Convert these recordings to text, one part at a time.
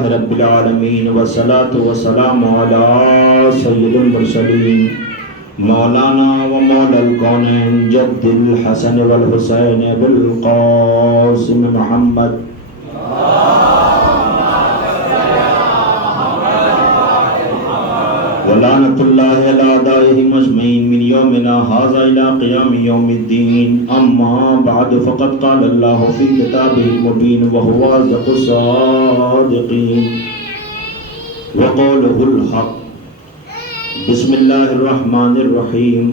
رب العالمین والصلاة والسلام علی سید المرسلین مولانا و مولا الکونین جد الحسن والحسین بالقاسم محمد ولعنۃ اللہ علی اعدائہم اجمعین من یومنا ھذا الی قیام یوم الدین اما بعد فقد قال اللہ فی کتابہ المبین وہو اصدق الصادقین وقولہ الحق بسم اللہ الرحمن الرحیم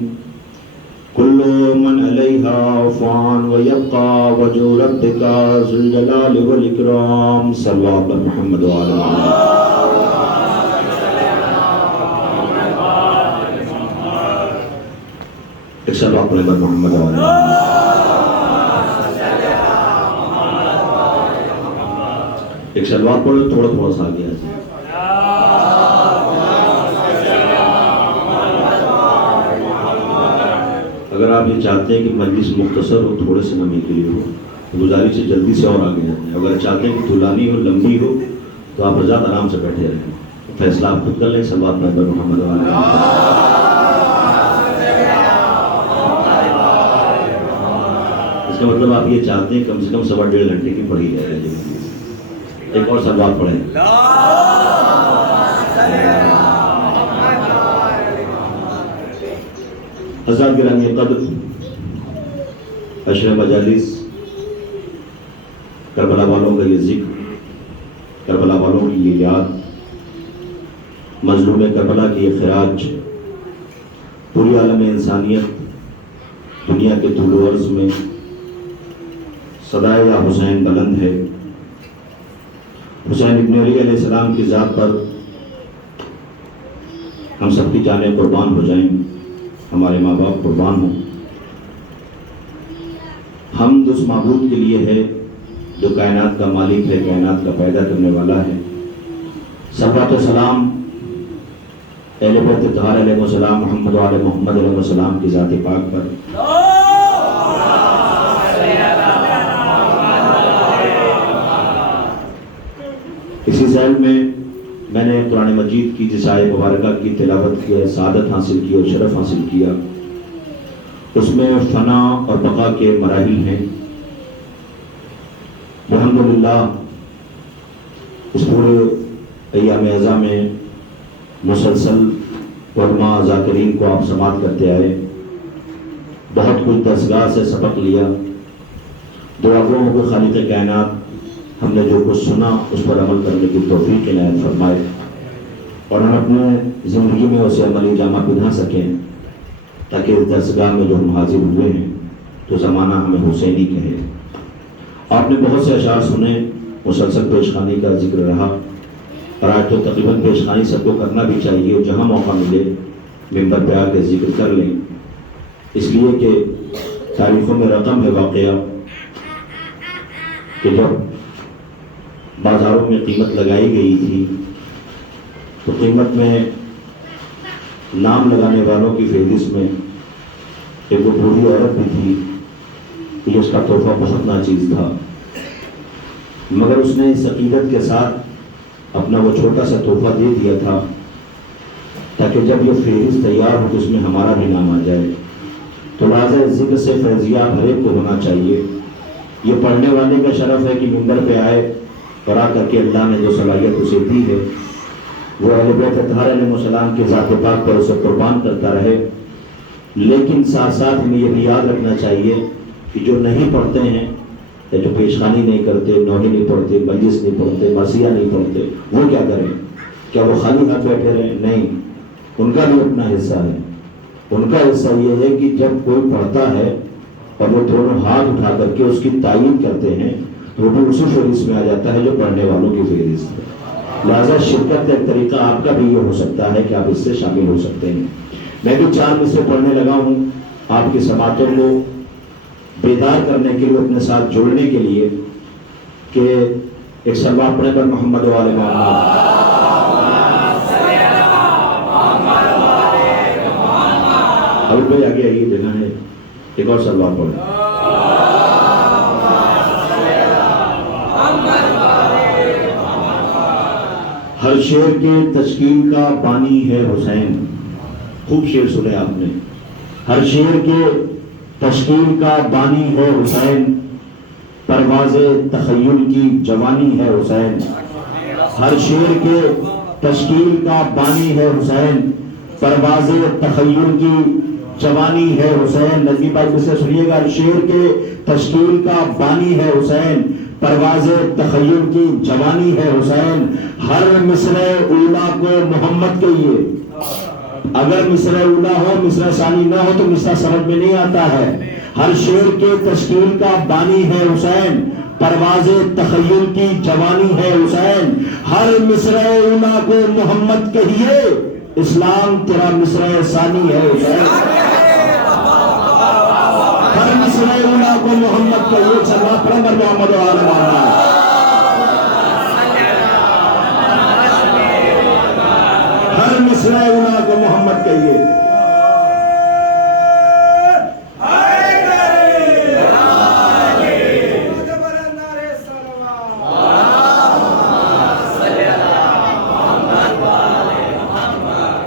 کل من علیہا فان ویبقى وجہ ربک ذو الجلال والاکرام صلی اللہ علیہ محمد وعلی محمد. ایک سلوات پڑھیں بر محمد وعلی ایک سلوات پڑھیں تھوڑا تھوڑا سا آگے آجائے. اگر آپ یہ چاہتے ہیں کہ مجلس مختصر ہو تھوڑے سے نمے کے لیے ہو گزارش سے جلدی سے اور آگے جاتے ہیں. اگر چاہتے ہیں کہ طولانی ہو لمبی ہو تو آپ آزاد آرام سے بیٹھے رہیں. فیصلہ آپ خود کر لیں. سلوات پڑھیں بر محمد وعلی اس کا مطلب آپ یہ چاہتے ہیں کم سے کم 1.5 گھنٹے کی پڑھی جائے. ایک اور سلوات پڑھیں. حضرات گرامی قدر عشر مجالس کربلا والوں کا یہ ذکر کربلا والوں کی یہ یاد مظلوم کربلا کی یہ خراج پوری عالم انسانیت دنیا کے طول و عرض میں صدائے یا حسین بلند ہے. حسین ابن علی علیہ السلام کی ذات پر ہم سب کی جانیں قربان ہو جائیں. ہمارے ماں باپ قربان ہوں. حمد اس معبود کے لیے ہے جو کائنات کا مالک ہے کائنات کا پیدا کرنے والا ہے. صلوات و سلام اہل بیت اطہار علیہ السلام محمد و آل محمد علیہ السلام کی ذات پاک پر. اسی ذیل میں نے قرآن مجید کی جس آیت مبارکہ کی تلاوت کی ہے سعادت حاصل کی اور شرف حاصل کیا. اس میں فنا اور بقا کے مراحل ہیں. الحمدللہ اس پورے ایام اعزاء میں مسلسل علماء ذاکرین کو آپ سماعت کرتے آئے. بہت کچھ درسگاہ سے سبق لیا. دعا گو کہ خالق کائنات ہم نے جو کچھ سنا اس پر عمل کرنے کی توفیق عنایت فرمائے اور ہم اپنے زندگی میں اسے عملی جامہ پہنا سکیں تاکہ اس درسگاہ میں جو ہم حاضر ہوئے ہیں تو زمانہ ہمیں حسینی کہے. آپ نے بہت سے اشعار سنے. مسلسل پیشخانی کا ذکر رہا اور آج تو تقریباً پیشخانی سب کو کرنا بھی چاہیے اور جہاں موقع ملے ممبر پہ آ کے ذکر کر لیں. اس لیے کہ تاریخوں میں رقم ہے واقعہ کہ جب بازاروں میں قیمت لگائی گئی تھی تو قیمت میں نام لگانے والوں کی فہرست میں ایک وہ بوڑھی عورت بھی تھی کہ اس کا تحفہ بہت ناچیز تھا مگر اس نے اس عقیدت کے ساتھ اپنا وہ چھوٹا سا تحفہ دے دیا تھا تاکہ جب یہ فہرست تیار ہو تو اس میں ہمارا بھی نام آ جائے. تو واضح ذکر سے فیضیات ہر ایک کو ہونا چاہیے. یہ پڑھنے والے کا شرف ہے کہ ممبر پہ آئے اور آ کر کے اللہ نے جو صلاحیت اسے دی ہے وہ اہل بیت اطہار علیہ السلام کے ذات پاک پر اسے قربان کرتا رہے. لیکن ساتھ ساتھ ہمیں یہ بھی یاد رکھنا چاہیے کہ جو نہیں پڑھتے ہیں یا جو پیشخانی نہیں کرتے نوحی نہیں پڑھتے مجلس نہیں پڑھتے مرثیہ نہیں پڑھتے وہ کیا کریں؟ کیا وہ خالی ہاتھ بیٹھے رہیں؟ نہیں. ان کا بھی اپنا حصہ ہے. ان کا حصہ یہ ہے کہ جب کوئی پڑھتا ہے اور وہ دونوں ہاتھ اٹھا کر کے اس کی تعین کرتے ہیں تو وہ بھی اسی فہرست میں آ جاتا ہے جو پڑھنے والوں کی فہرست ہے. لہٰذا شرکت کا ایک طریقہ آپ کا بھی یہ ہو سکتا ہے کہ آپ اس سے شامل ہو سکتے ہیں. میں بھی 4 مصرے پڑھنے لگا ہوں آپ کی سماعتوں کو بیدار کرنے کے لیے اپنے ساتھ جوڑنے کے لیے کہ ایک سلوات پڑھنے پر محمد و آل محمد. ابھی بھائی آگے آئیے دینا ہے ایک اور سلوات پڑھیں. ہر شعر کے تشکیل کا بانی ہے حسین. خوب شعر سنے آپ نے. ہر شعر کے تشکیل کا بانی ہے حسین, پرواز تخیل کی جوانی ہے حسین. ہر شعر کے تشکیل کا بانی ہے حسین, پرواز تخیل کی جوانی ہے حسین. ندوی بھائی سے سنیے گا. شعر کے تشکیل کا بانی ہے حسین, پرواز تخیل کی جوانی ہے حسین. ہر مصرع اولا کو محمد کہیے. اگر مصرع اولا ہو مصرع ثانی نہ ہو تو مصرع سمجھ میں نہیں آتا ہے. ہر شعر کے تشکیل کا بانی ہے حسین, پرواز تخیل کی جوانی ہے حسین. ہر مصرع اولا کو محمد کہیے, اسلام تیرا مصرع ثانی ہے حسین. ہر مصرع اولا کو محمد کہیے. سلام پر محمد و آل محمد. ہر مصرع اولا کو محمد کہیے.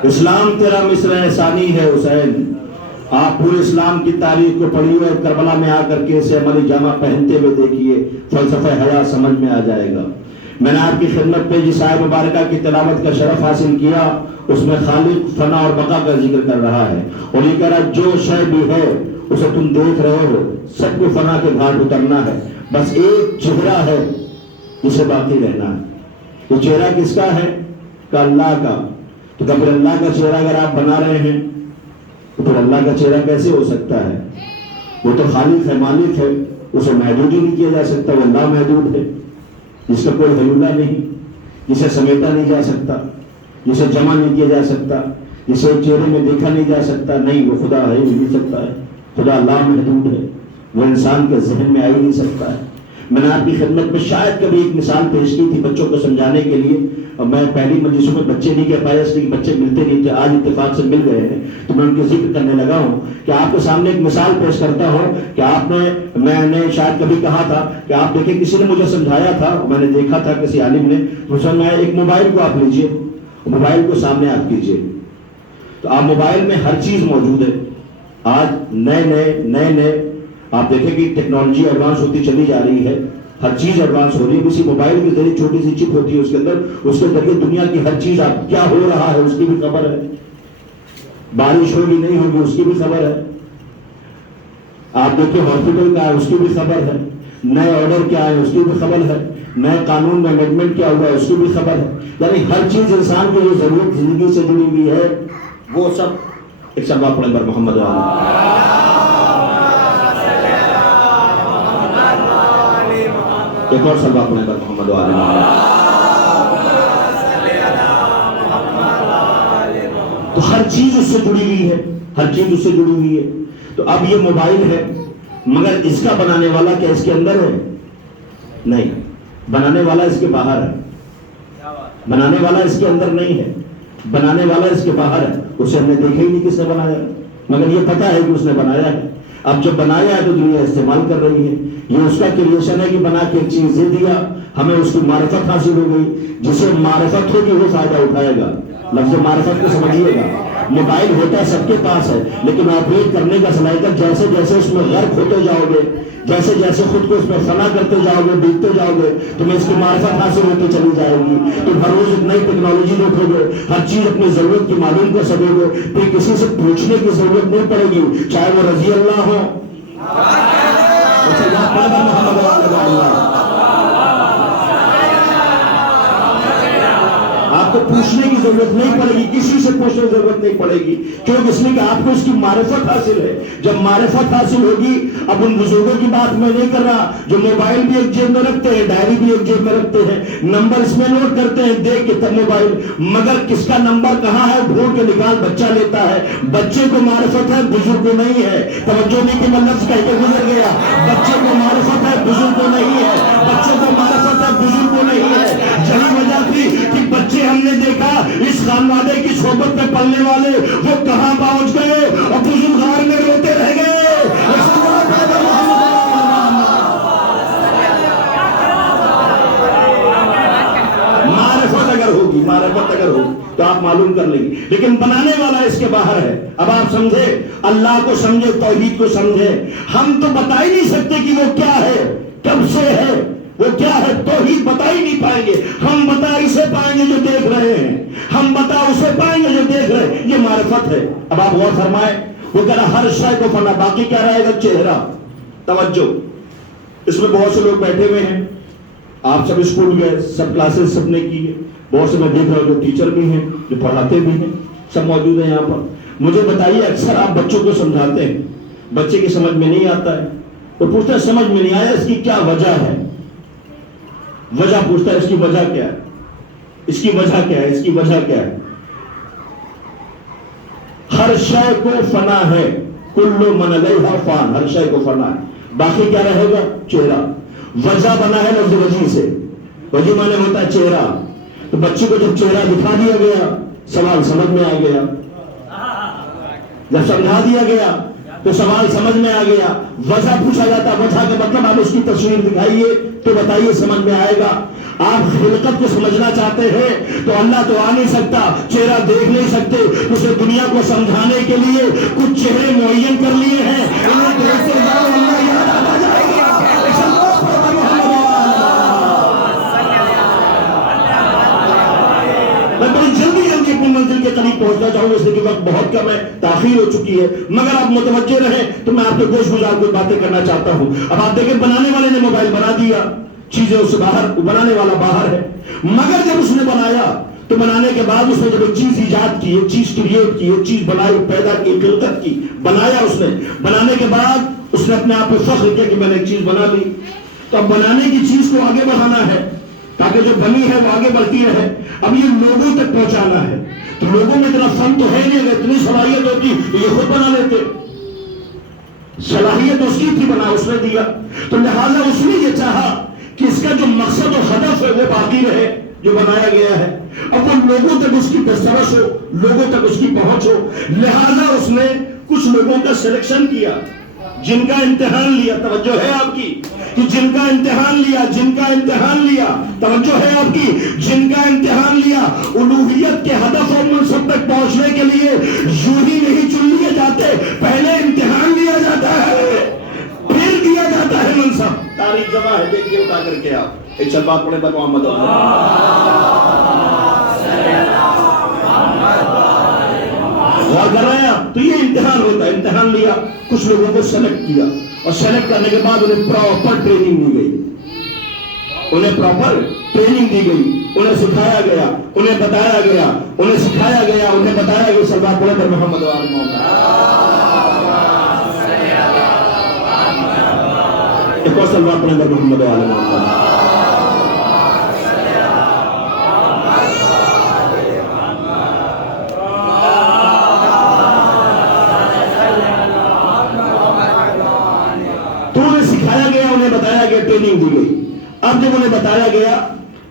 اسلام تیرا مصرع ثانی ہے حسین. آپ پورے اسلام کی تاریخ کو پڑھیے اور کربلا میں آ کر کے اسے عملی جامہ پہنتے ہوئے دیکھیے, فلسفہ حیات سمجھ میں آ جائے گا. میں نے آپ کی خدمت میں جس آیت مبارکہ کی تلاوت کا شرف حاصل کیا اس میں خالق فنا اور بقا کا ذکر کر رہا ہے, اور یہ کہہ رہا جو شے بھی ہے اسے تم دیکھ رہے ہو, سب کو فنا کے گھاٹ اترنا ہے, بس ایک چہرہ ہے جسے باقی رہنا ہے. یہ چہرہ کس کا ہے؟ کہ اللہ کا. تو پھر اللہ کا چہرہ اگر آپ بنا رہے ہیں تو پھر اللہ کا چہرہ کیسے ہو سکتا ہے؟ وہ تو خالق ہے, مالک ہے, اسے محدود ہی نہیں کیا جا سکتا. وہ لا محدود ہے, جس کا کوئی حیولہ نہیں, جسے سمیٹا نہیں جا سکتا, جسے جمع نہیں کیا جا سکتا, جسے ایک چہرے میں دیکھا نہیں جا سکتا. نہیں, وہ خدا ہے ہی نہیں سکتا ہے. خدا لا محدود ہے, وہ انسان کے ذہن میں آ ہی نہیں سکتا ہے. میں نے آپ کی خدمت میں شاید کبھی ایک مثال پیش کی تھی بچوں کو سمجھانے کے لیے, اور میں پہلی مجلسوں میں بچے نہیں کہہ پایا اس لیے کہ بچے ملتے نہیں تھے. آج اتفاق سے مل گئے ہیں تو میں ان کے ذکر کرنے لگا ہوں کہ آپ کے سامنے ایک مثال پیش کرتا ہوں کہ آپ نے, میں نے شاید کبھی کہا تھا کہ آپ دیکھیں کسی نے مجھے سمجھایا تھا, میں نے دیکھا تھا کسی عالم نے, تو سمجھایا ایک موبائل کو آپ لیجئے, موبائل کو سامنے آپ کیجئے, تو آپ موبائل میں ہر چیز موجود ہے. آج نئے آپ دیکھیں کہ ٹیکنالوجی ایڈوانس ہوتی چلی جا رہی ہے, ہر چیز ایڈوانس ہو رہی ہے. کسی موبائل کے ذریعے چھوٹی سی چپ ہوتی ہے اس کے اندر, اس کے ذریعے دنیا کی ہر چیز آپ کیا ہو رہا ہے اس کی بھی خبر ہے, بارش ہوگی نہیں ہوگی اس کی بھی خبر ہے, آپ دیکھیں ہاسپٹل کا ہے اس کی بھی خبر ہے, نئے آرڈر کیا ہے اس کی بھی خبر ہے, نئے قانون میں امینڈمنٹ کیا ہوا ہے اس کی بھی خبر ہے. یعنی ہر چیز انسان کی جو ضرورت زندگی سے جڑی ہوئی ہے وہ سب. ایک سلوات پڑھیں بر محمد ایک اور سلوات پڑھیں بر محمد تو ہر چیز اس سے جڑی ہوئی ہے, ہر چیز اس سے جڑی ہوئی ہے. تو اب یہ موبائل ہے, مگر اس کا بنانے والا کیا اس کے اندر ہے؟ نہیں, بنانے والا اس کے باہر ہے. بنانے والا اس کے اندر نہیں ہے, بنانے والا اس کے باہر ہے. اسے ہم نے دیکھا ہی نہیں کس نے بنایا, مگر یہ پتا ہے کہ اس نے بنایا ہے. اب جب بنایا ہے تو دنیا استعمال کر رہی ہے. یہ اس کا کریشن ہے کہ بنا کے ایک چیز دے دیا, ہمیں اس کی معرفت حاصل ہو گئی. جسے معرفت ہوگی وہ فائدہ اٹھائے گا. لفظ معرفت کو سمجھیے گا. موبائل ہوتا سب کے پاس ہے, لیکن آپریٹ کرنے کا صلاحیت جیسے جیسے اس میں غرق ہوتے جاؤ گے, جیسے جیسے خود کو اس میں فنا کرتے جاؤ گے, ڈوبتے جاؤ گے, تمہیں اس کی معرفت حاصل ہوتی چلی جائے گی. تم ہر روز نئی ٹیکنالوجی دیکھو گے, ہر چیز اپنی ضرورت کی معلوم کر سکو گے, پھر کسی سے پوچھنے کی ضرورت نہیں پڑے گی, چاہے وہ رضی اللہ ہو. آپ کو پوچھنے کی ضرورت نہیں پڑے گی, کسی سے پوچھنے کی ضرورت نہیں پڑے گی. کیوں؟ اس لیے کہ آپ کو اس کی معرفت حاصل ہے. جب معرفت حاصل ہوگی, اب ان بزرگوں کی بات میں نہیں کر رہا جو موبائل بھی ایک جیب میں رکھتے ہیں, ڈائری بھی ایک جیب میں رکھتے ہیں, نمبر اس میں نوٹ کرتے ہیں دیکھ کے تب موبائل, مگر کس کا نمبر کہاں ہے ڈھونڈ کے نکال بچہ لیتا ہے. بچے کو معرفت ہے, بزرگ کو نہیں ہے. توجہ نہیں کہ میں لفظ کہہ کے گزر گیا. بچے کو معرفت ہے, بزرگ کو نہیں ہے. بچے کو معرفت ہے, بزرگ کو نہیں ہے. یہی وجہ تھی کہ بچے ہم نے دیکھا اس خانوادے کی صحبت میں پلنے والے وہ کہاں پہنچ گئے اور بزرگار میں روتے رہ گئے. معرفت اگر ہوگی ہوگی, معرفت اگر ہوگی تو آپ معلوم کر لیں گے, لیکن بنانے والا اس کے باہر ہے. اب آپ سمجھے, اللہ کو سمجھے, توحید کو سمجھے. ہم تو بتا ہی نہیں سکتے کہ وہ کیا ہے, کب سے ہے, وہ کیا ہے, توحید بتا ہی نہیں پائیں گے. ہم بتا اسے پائیں گے جو دیکھ رہے ہیں, ہم بتا اسے پائیں گے جو دیکھ رہے ہیں. یہ معرفت ہے. اب آپ غور فرمائیں, وہ کہہ رہا ہر شے کو فنا, باقی کیا رہے گا, چہرہ. توجہ, اس میں بہت سے لوگ بیٹھے ہوئے ہیں, آپ سب اسکول گئے, سب کلاسز سب نے کی ہے, بہت سے میں دیکھ رہا ہوں جو ٹیچر بھی ہیں, جو پڑھاتے بھی ہیں, سب موجود ہیں یہاں پر. مجھے بتائیے, اکثر آپ بچوں کو سمجھاتے ہیں, بچے کی سمجھ میں نہیں آتا ہے, وہ پوچھتا ہے سمجھ میں نہیں آیا, اس کی کیا وجہ ہے, وجہ پوچھتا ہے, اس کی وجہ کیا ہے, اس کی وجہ کیا ہے, اس کی وجہ کیا ہے. ہر شے کو فنا ہے, کل من علیہا فان, ہر شے کو فنا ہے, باقی کیا رہے گا, چہرہ. وجہ بنا ہے لفظ وجہ سے, وجہ مانے ہوتا ہے چہرہ. تو بچے کو جب چہرہ دکھا دیا گیا, سوال سمجھ میں آ گیا. جب سمجھا دیا گیا تو سوال سمجھ میں آ گیا. وجہ پوچھا جاتا, وجہ کا مطلب آپ اس کی تصویر دکھائیے تو بتائیے سمجھ میں آئے گا. آپ خلقت کو سمجھنا چاہتے ہیں تو اللہ تو آ نہیں سکتا, چہرہ دیکھ نہیں سکتے, اسے دنیا کو سمجھانے کے لیے کچھ چہرے معین کر لیے ہیں. انہیں دیکھتے جاؤ, اللہ یاد آ جائے گا. میں بڑی جلدی جلدی اپنی منزل کے قریب پہنچنا چاہوں گا, اس لیے کہ وقت بہت کم ہے, تاخیر ہو چکی ہے, مگر آپ متوجہ رہیں تو میں آپ کے گوش گزار کوئی باتیں کرنا چاہتا ہوں. اب آپ دیکھیں, بنانے والے نے موبائل بنا دیا, چیزیں اس سے باہر, بنانے والا باہر ہے, مگر جب اس نے بنایا تو بنانے کے بعد اس نے جب ایک چیز ایجاد کی, ایک چیز کریٹ کی, ایک چیز بنائی, پیدا کی, خلقت کی, بنایا اس نے, بنانے کے بعد اس نے اپنے آپ پہ فخر کیا کہ میں نے ایک چیز بنا لی. تو اب بنانے کی چیز کو آگے بڑھانا ہے تاکہ جو بنی ہے وہ آگے بڑھتی رہے. اب یہ لوگوں تک پہنچانا ہے, تو لوگوں میں اتنا فن تو ہے نہیں, اگر اتنی صلاحیت ہوتی تو یہ خود بنا لیتے. صلاحیت اس کی تھی, بنا اس نے دیا, تو لہٰذا اس نے یہ چاہا کہ اس کا جو مقصد و ہدف ہے وہ باقی رہے جو بنایا گیا ہے. اب وہ لوگوں تک اس کی دسترس ہو, لوگوں تک اس کی پہنچ ہو. لہٰذا اس نے کچھ لوگوں کا سلیکشن کیا, جن کا امتحان لیا. توجہ ہے آپ کی, کہ جن کا امتحان لیا, جن کا امتحان لیا, توجہ ہے آپ کی, جن کا امتحان لیا. الوہیت کے ہدف اور منصب تک پہنچنے کے لیے یوں ہی نہیں چن لیے جاتے, پہلے امتحان لیا جاتا ہے, پھر دیا جاتا ہے منصب. تاریخ گواہ ہے, دیکھیے اٹھا کر کے آپ ایک شب بات پڑھے پر محمد غور کر رہے ہیں آپ. تو یہ امتحان ہوتا ہے, امتحان لیا, کچھ لوگوں کو سلیکٹ کیا, اور سلیکٹ کرنے کے بعد انہیں پراپر ٹریننگ دی گئی, انہیں پراپر ٹریننگ دی گئی, انہیں سکھایا گیا, انہیں بتایا گیا, انہیں سکھایا گیا, انہیں بتایا گیا. سلوات پڑھے پر محمد ایک اور سلوات پڑھے پر محمد وآل محمد. بتایا گیا, ٹریننگ دی گئی. اب جب انہیں بتایا گیا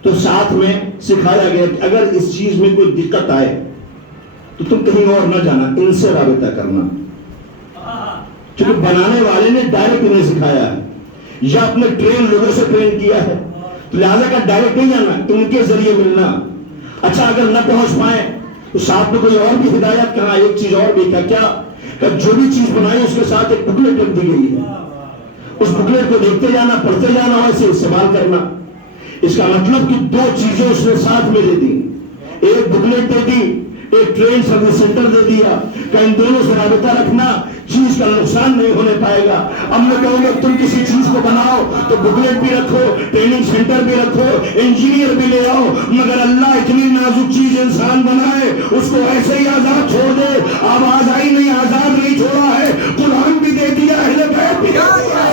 تو ساتھ میں سکھایا گیا کہ اگر اس چیز میں کوئی دقت آئے تو تم کہیں اور نہ جانا, ان سے رابطہ کرنا. چونکہ بنانے والے نے ڈائریکٹ انہیں سکھایا ہے, یا اپنے ٹرین لوگوں سے ٹرین کیا ہے, تو لہٰذا کا ڈائریکٹ نہیں جانا, ان کے ذریعے ملنا. اچھا اگر نہ پہنچ پائے تو ساتھ میں کوئی اور بھی ہدایت کہاں, ایک چیز اور بھی کیا جو بھی چیز بنائی اس کے ساتھ ایک بکلیٹ لکھ دی گئی ہے, اس بکلیٹ کو دیکھتے جانا, پڑھتے جانا, ویسے استعمال کرنا. اس کا مطلب کہ دو چیزیں اس نے ساتھ میں دے دی, ایک بکلیٹ دے دی, ایک ٹرین سروس سینٹر دے دیا کہ ان دونوں سے رابطہ رکھنا, چیز کا نقصان نہیں ہونے پائے گا. اب میں کہوں گا تم کسی چیز کو بناؤ تو بکلیٹ بھی رکھو, ٹریننگ سینٹر بھی رکھو, انجینئر بھی لے آؤ, مگر اللہ اتنی نازک چیز انسان بنائے اس کو ایسے ہی آزاد چھوڑ دے. آواز آئی نہیں, آزاد نہیں چھوڑا ہے. قرآن بھی دے دیا, اہل بیت بھی دے دیا.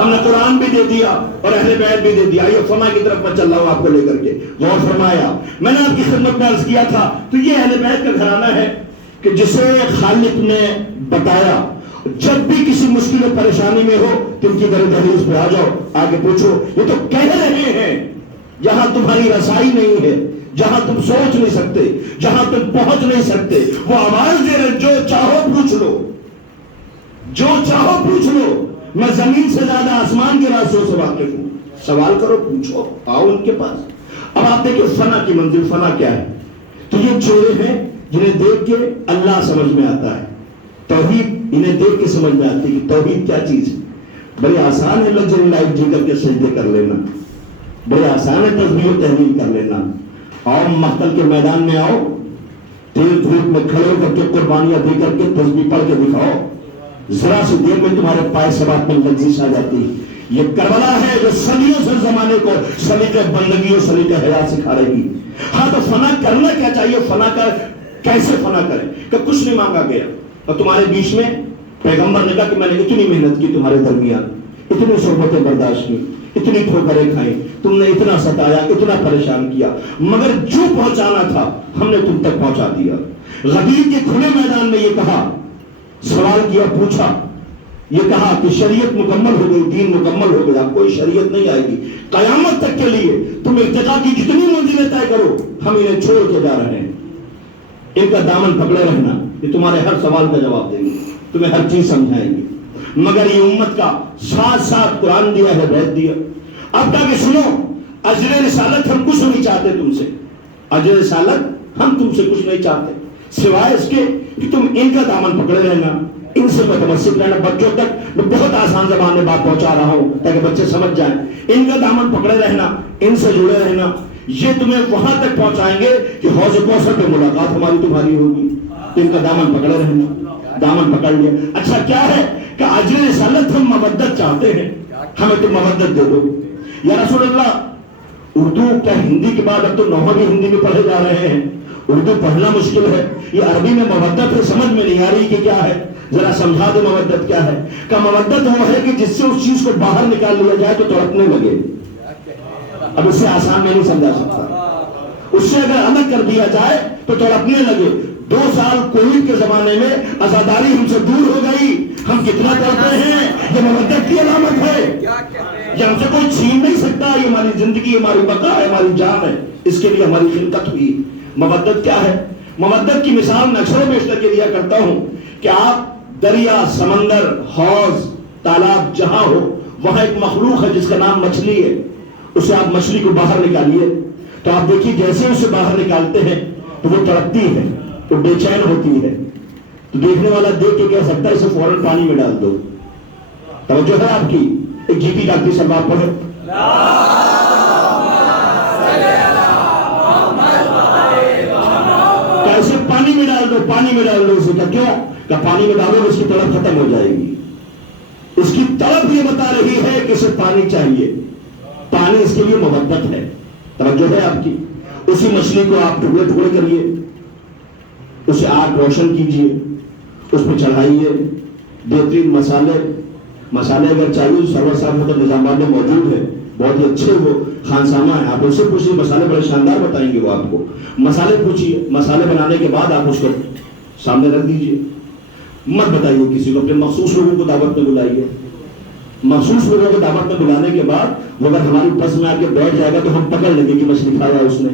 ہم نے قرآن بھی دے دیا اور اہل بیت بھی دے دیا. یہ فنا کی طرف میں چل رہا ہوں آپ کو لے کر کے, غور فرمایا. میں نے آپ کی خدمت میں عرض کیا تھا, تو یہ اہل بیت کا گھرانہ ہے کہ جسے خالق نے بتایا جب بھی کسی مشکل و پریشانی میں ہو تم کی در دہلیز پہ آ جاؤ, آگے پوچھو. یہ تو کہہ رہے ہیں جہاں تمہاری رسائی نہیں ہے, جہاں تم سوچ نہیں سکتے, جہاں تم پہنچ نہیں سکتے, وہ آواز دے رہے جو چاہو پوچھ لو, جو چاہو پوچھ لو. میں زمین سے زیادہ آسمان کے رازوں سے واقف ہوں. سوال کرو، پوچھو، آؤ ان کے پاس. اب آپ دیکھیں فنا کی منزل. فنا کیا ہے؟ تو یہ چورے ہیں جنہیں دیکھ کے اللہ سمجھ میں آتا ہے، توحید انہیں دیکھ کے سمجھ میں آتی ہے کہ توحید کیا چیز ہے. بڑی آسان ہے لگژری لائف جی کر کے سجدے کر لینا، بڑے آسان ہے تسبیح و تحلیل کر لینا. آؤ مقتل کے میدان میں آؤ، تیز دھوپ میں کھڑے ہو کر کے قربانیاں دے کر کے تسبیح پڑھ کے دکھاؤ، ذرا سی دیر میں تمہارے پائے سبات میں لغزش آ جاتی. یہ کربلا ہے جو صدیوں سے زمانے کو سلیقہ بندگی اور سلیقہ حیات سکھا رہی ہے. ہاں تو فنا کرنا کیا چاہیے؟ فنا کر کیسے فنا کریں کہ کچھ نہیں مانگا گیا اور تمہارے بیچ میں پیغمبر نے کہا کہ میں نے اتنی محنت کی تمہارے درمیان، اتنی صحبتیں برداشت کی، اتنی ٹھوکریں کھائیں، تم نے اتنا ستایا، اتنا پریشان کیا، مگر جو پہنچانا تھا ہم نے تم تک پہنچا دیا. غدیر کے کھلے میدان میں یہ کہا، سوال کیا، پوچھا، یہ کہا کہ شریعت مکمل ہو گئی، دین مکمل ہو گیا، کوئی شریعت نہیں آئے گی قیامت تک کے لیے. تم ارتقا کی جتنی منزلیں طے کرو، ہم انہیں چھوڑ کے جا رہے ہیں. ان کا دامن پکڑے رہنا، یہ تمہارے ہر سوال کا جواب دیں گے، تمہیں ہر چیز سمجھائیں گے. مگر یہ امت کا ساتھ ساتھ قرآن دیا ہے، بیت دیا. اب کہا کہ سنو، اجر رسالت ہم کچھ نہیں چاہتے تم سے، اجر رسالت ہم تم سے کچھ نہیں چاہتے سوائے اس کے کہ تم ان کا دامن پکڑے رہنا، ان سے متمسک رہنا. بچوں تک میں بہت آسان زبان میں بات پہنچا رہا ہوں تاکہ بچے سمجھ جائیں. ان کا دامن پکڑے رہنا، ان سے جڑے رہنا، یہ تمہیں وہاں تک پہنچائیں گے کہ حوض کوثر پہ ملاقات ہماری تمہاری ہوگی. تو ان کا دامن پکڑے رہنا. دامن پکڑ لیا. اچھا کیا ہے کہ اجر رسالت ہم مودت چاہتے ہیں، ہمیں تم مودت دے دو. یا رسول اللہ، اردو کیا ہندی کے بعد اب تو نحو بھی ہندی میں پڑھے جا رہے ہیں، اردو پڑھنا مشکل ہے، یہ عربی میں مودت ہے، سمجھ میں نہیں آ رہی کہ کیا ہے، ذرا سمجھا دے مودت کیا ہے. کہ مودت وہ ہے کہ جس سے اس چیز کو باہر نکال لیا جائے تو تڑپنے لگے. اب اس سے آسان میں نہیں سمجھا سکتا. اس سے اگر الگ کر دیا جائے تو تڑپنے لگے. 2 سال کووڈ کے زمانے میں عزاداری ہم سے دور ہو گئی، ہم کتنا تڑپے ہیں. یہ مودت کی علامت ہے، یہ ہم سے کوئی چھین نہیں سکتا. یہ ہماری زندگی، ہماری بقا ہے، ہماری جان ہے، اس کے لیے ہماری خلقت ہوئی. مودت کیا ہے؟ مودت کی مثال میں اکثر و بیشتر یہ دیا کرتا ہوں کہ آپ دریا، سمندر، حوض، تالاب جہاں ہو، وہاں ایک مخلوق ہے جس کا نام مچھلی ہے. اسے آپ مچھلی کو باہر نکالیے تو آپ دیکھیے جیسے اسے باہر نکالتے ہیں تو وہ تڑپتی ہے، تو بے چین ہوتی ہے. تو دیکھنے والا دیکھ کے کہہ سکتا ہے اسے فوراً پانی میں ڈال دو. توجہ ہے آپ کی؟ ایک جی پی ڈاکٹری سلوات پڑھے. کیسے؟ پانی میں ڈال دو، پانی میں ڈال دو. اسے کیوں کہ پانی میں ڈالو اس کی تڑپ ختم ہو جائے گی. اس کی تڑپ یہ بتا رہی ہے کہ اسے پانی چاہیے. پانی اس کے لیے مودت ہے. توجہ ہے آپ کی؟ اسی مچھلی کو آپ ٹکڑے ٹکڑے کریے، اسے آگ روشن کیجئے، اس پہ چڑھائیے بہترین مسالے اگر چاہیے سرور صاحب نظام آباد میں موجود ہے، بہت ہی اچھے وہ خانسامہ ہیں. آپ اس سے پوچھیے، مسالے بڑے شاندار بتائیں گے وہ آپ کو. مسالے پوچھیے، مسالے بنانے کے بعد آپ اس کو سامنے رکھ دیجئے. مت بتائیے کسی کو، اپنے مخصوص لوگوں کو دعوت میں بلائیے. مخصوص لوگوں کو دعوت میں بلانے کے بعد وہ اگر ہماری بس میں آ کے بیٹھ جائے گا تو ہم پکڑ لیں گے کہ مچھلی کھایا اس نے.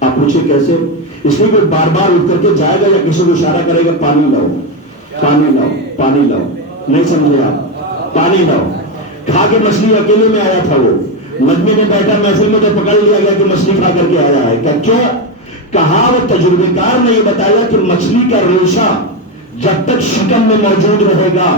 آپ پوچھیں کیسے؟ اس لیے کوئی بار بار اٹھ کر کے جائے گا یا کسی کو اشارہ کرے گا پانی لاؤ، پانی لاؤ، پانی لاؤ. نہیں سمجھے آپ؟ پانی لاؤ. کھا کے مچھلی اکیلے میں آیا تھا، وہ مجمع میں بیٹھا محفل میں تو پکڑ لیا گیا کہ مچھلی کھا کر کے آیا ہے. کیوں؟ کہا وہ تجربے کار نے یہ بتایا کہ مچھلی کا ریشہ جب تک شکم میں موجود رہے گا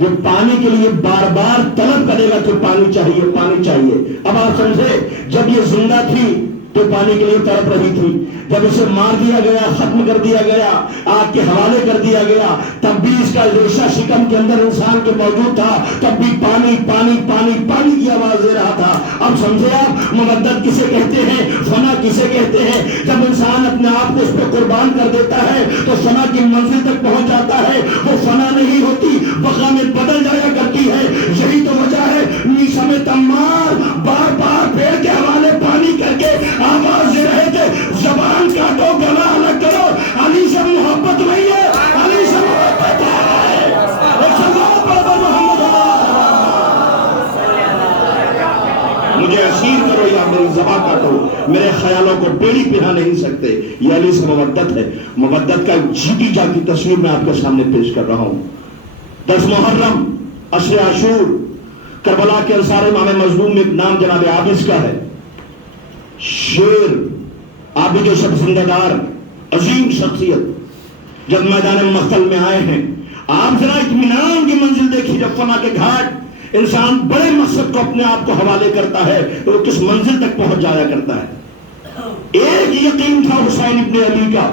وہ پانی کے لیے بار بار طلب کرے گا کہ پانی چاہیے، پانی چاہیے. اب آپ سمجھے، جب یہ زندہ تھی تو پانی کے لیے تڑپ رہی تھی، جب اسے مار دیا گیا، ختم کر دیا گیا، آگ کے حوالے کر دیا گیا، تب بھی اس کا ریشہ شکم کے اندر انسان کے موجود تھا، تب بھی پانی پانی پانی پانی کی آواز دے رہا تھا. اب سمجھے آپ مودت کسے کہتے ہیں، فنا کسے کہتے ہیں؟ جب انسان اپنے آپ کو اس پہ قربان کر دیتا ہے تو فنا کی منزل تک پہنچ جاتا ہے. وہ فنا نہیں ہوتی، بقا میں بدل جایا کرتی ہے. یہی تو وجہ ہے میثم تمار بار بار پیڑ کے حوالے پانی کر کے آواز دے رہے تھے، زبان کاٹو، گلا الگ کرو، علی سے محبت نہیں ہے، علی سے محبت ہے. مجھے اسیر کرو یا میری زبان کاٹو، میرے خیالوں کو بیڑی پہنا نہیں سکتے. یہ علی سے مودت ہے. مودت کا جیتی جاتی تصویر میں آپ کے سامنے پیش کر رہا ہوں. 10 محرم عشر عاشور کربلا کے انصار امام مظلوم میں ایک نام جناب عابس کا ہے. شیر عابد و شب زندہ دار عظیم شخصیت جب میدان مقتل میں آئے ہیں. آپ ذرا اطمینان کی منزل دیکھیے. جب فنا کے گھاٹ انسان بڑے مقصد کو اپنے آپ کو حوالے کرتا ہے تو وہ کس منزل تک پہنچ جایا کرتا ہے. ایک یقین تھا حسین ابن علی کا.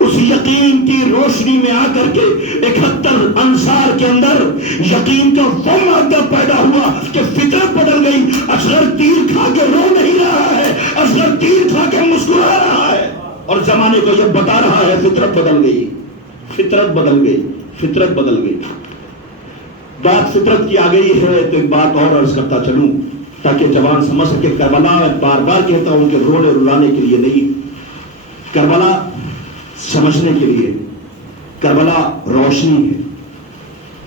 اس یقین کی روشنی میں آ کر کے 71 انصار کے اندر یقین کا وہ مادہ پیدا ہوا کہ فطرت بدل گئی. اصغر تیر کھا کے رو نہیں رہا ہے, اصغر تیر کھا کے مسکرا رہا ہے اور زمانے کو یہ بتا رہا ہے فطرت بدل گئی, فطرت بدل گئی, فطرت بدل گئی. بات فطرت کی آ گئی ہے تو ایک بات اور عرض کرتا چلوں تاکہ جوان سمجھ سکے. کربلا بار بار کہتا ہوں کہ رونے رلانے کے لیے نہیں, کربلا سمجھنے کے لیے. کربلا روشنی ہے,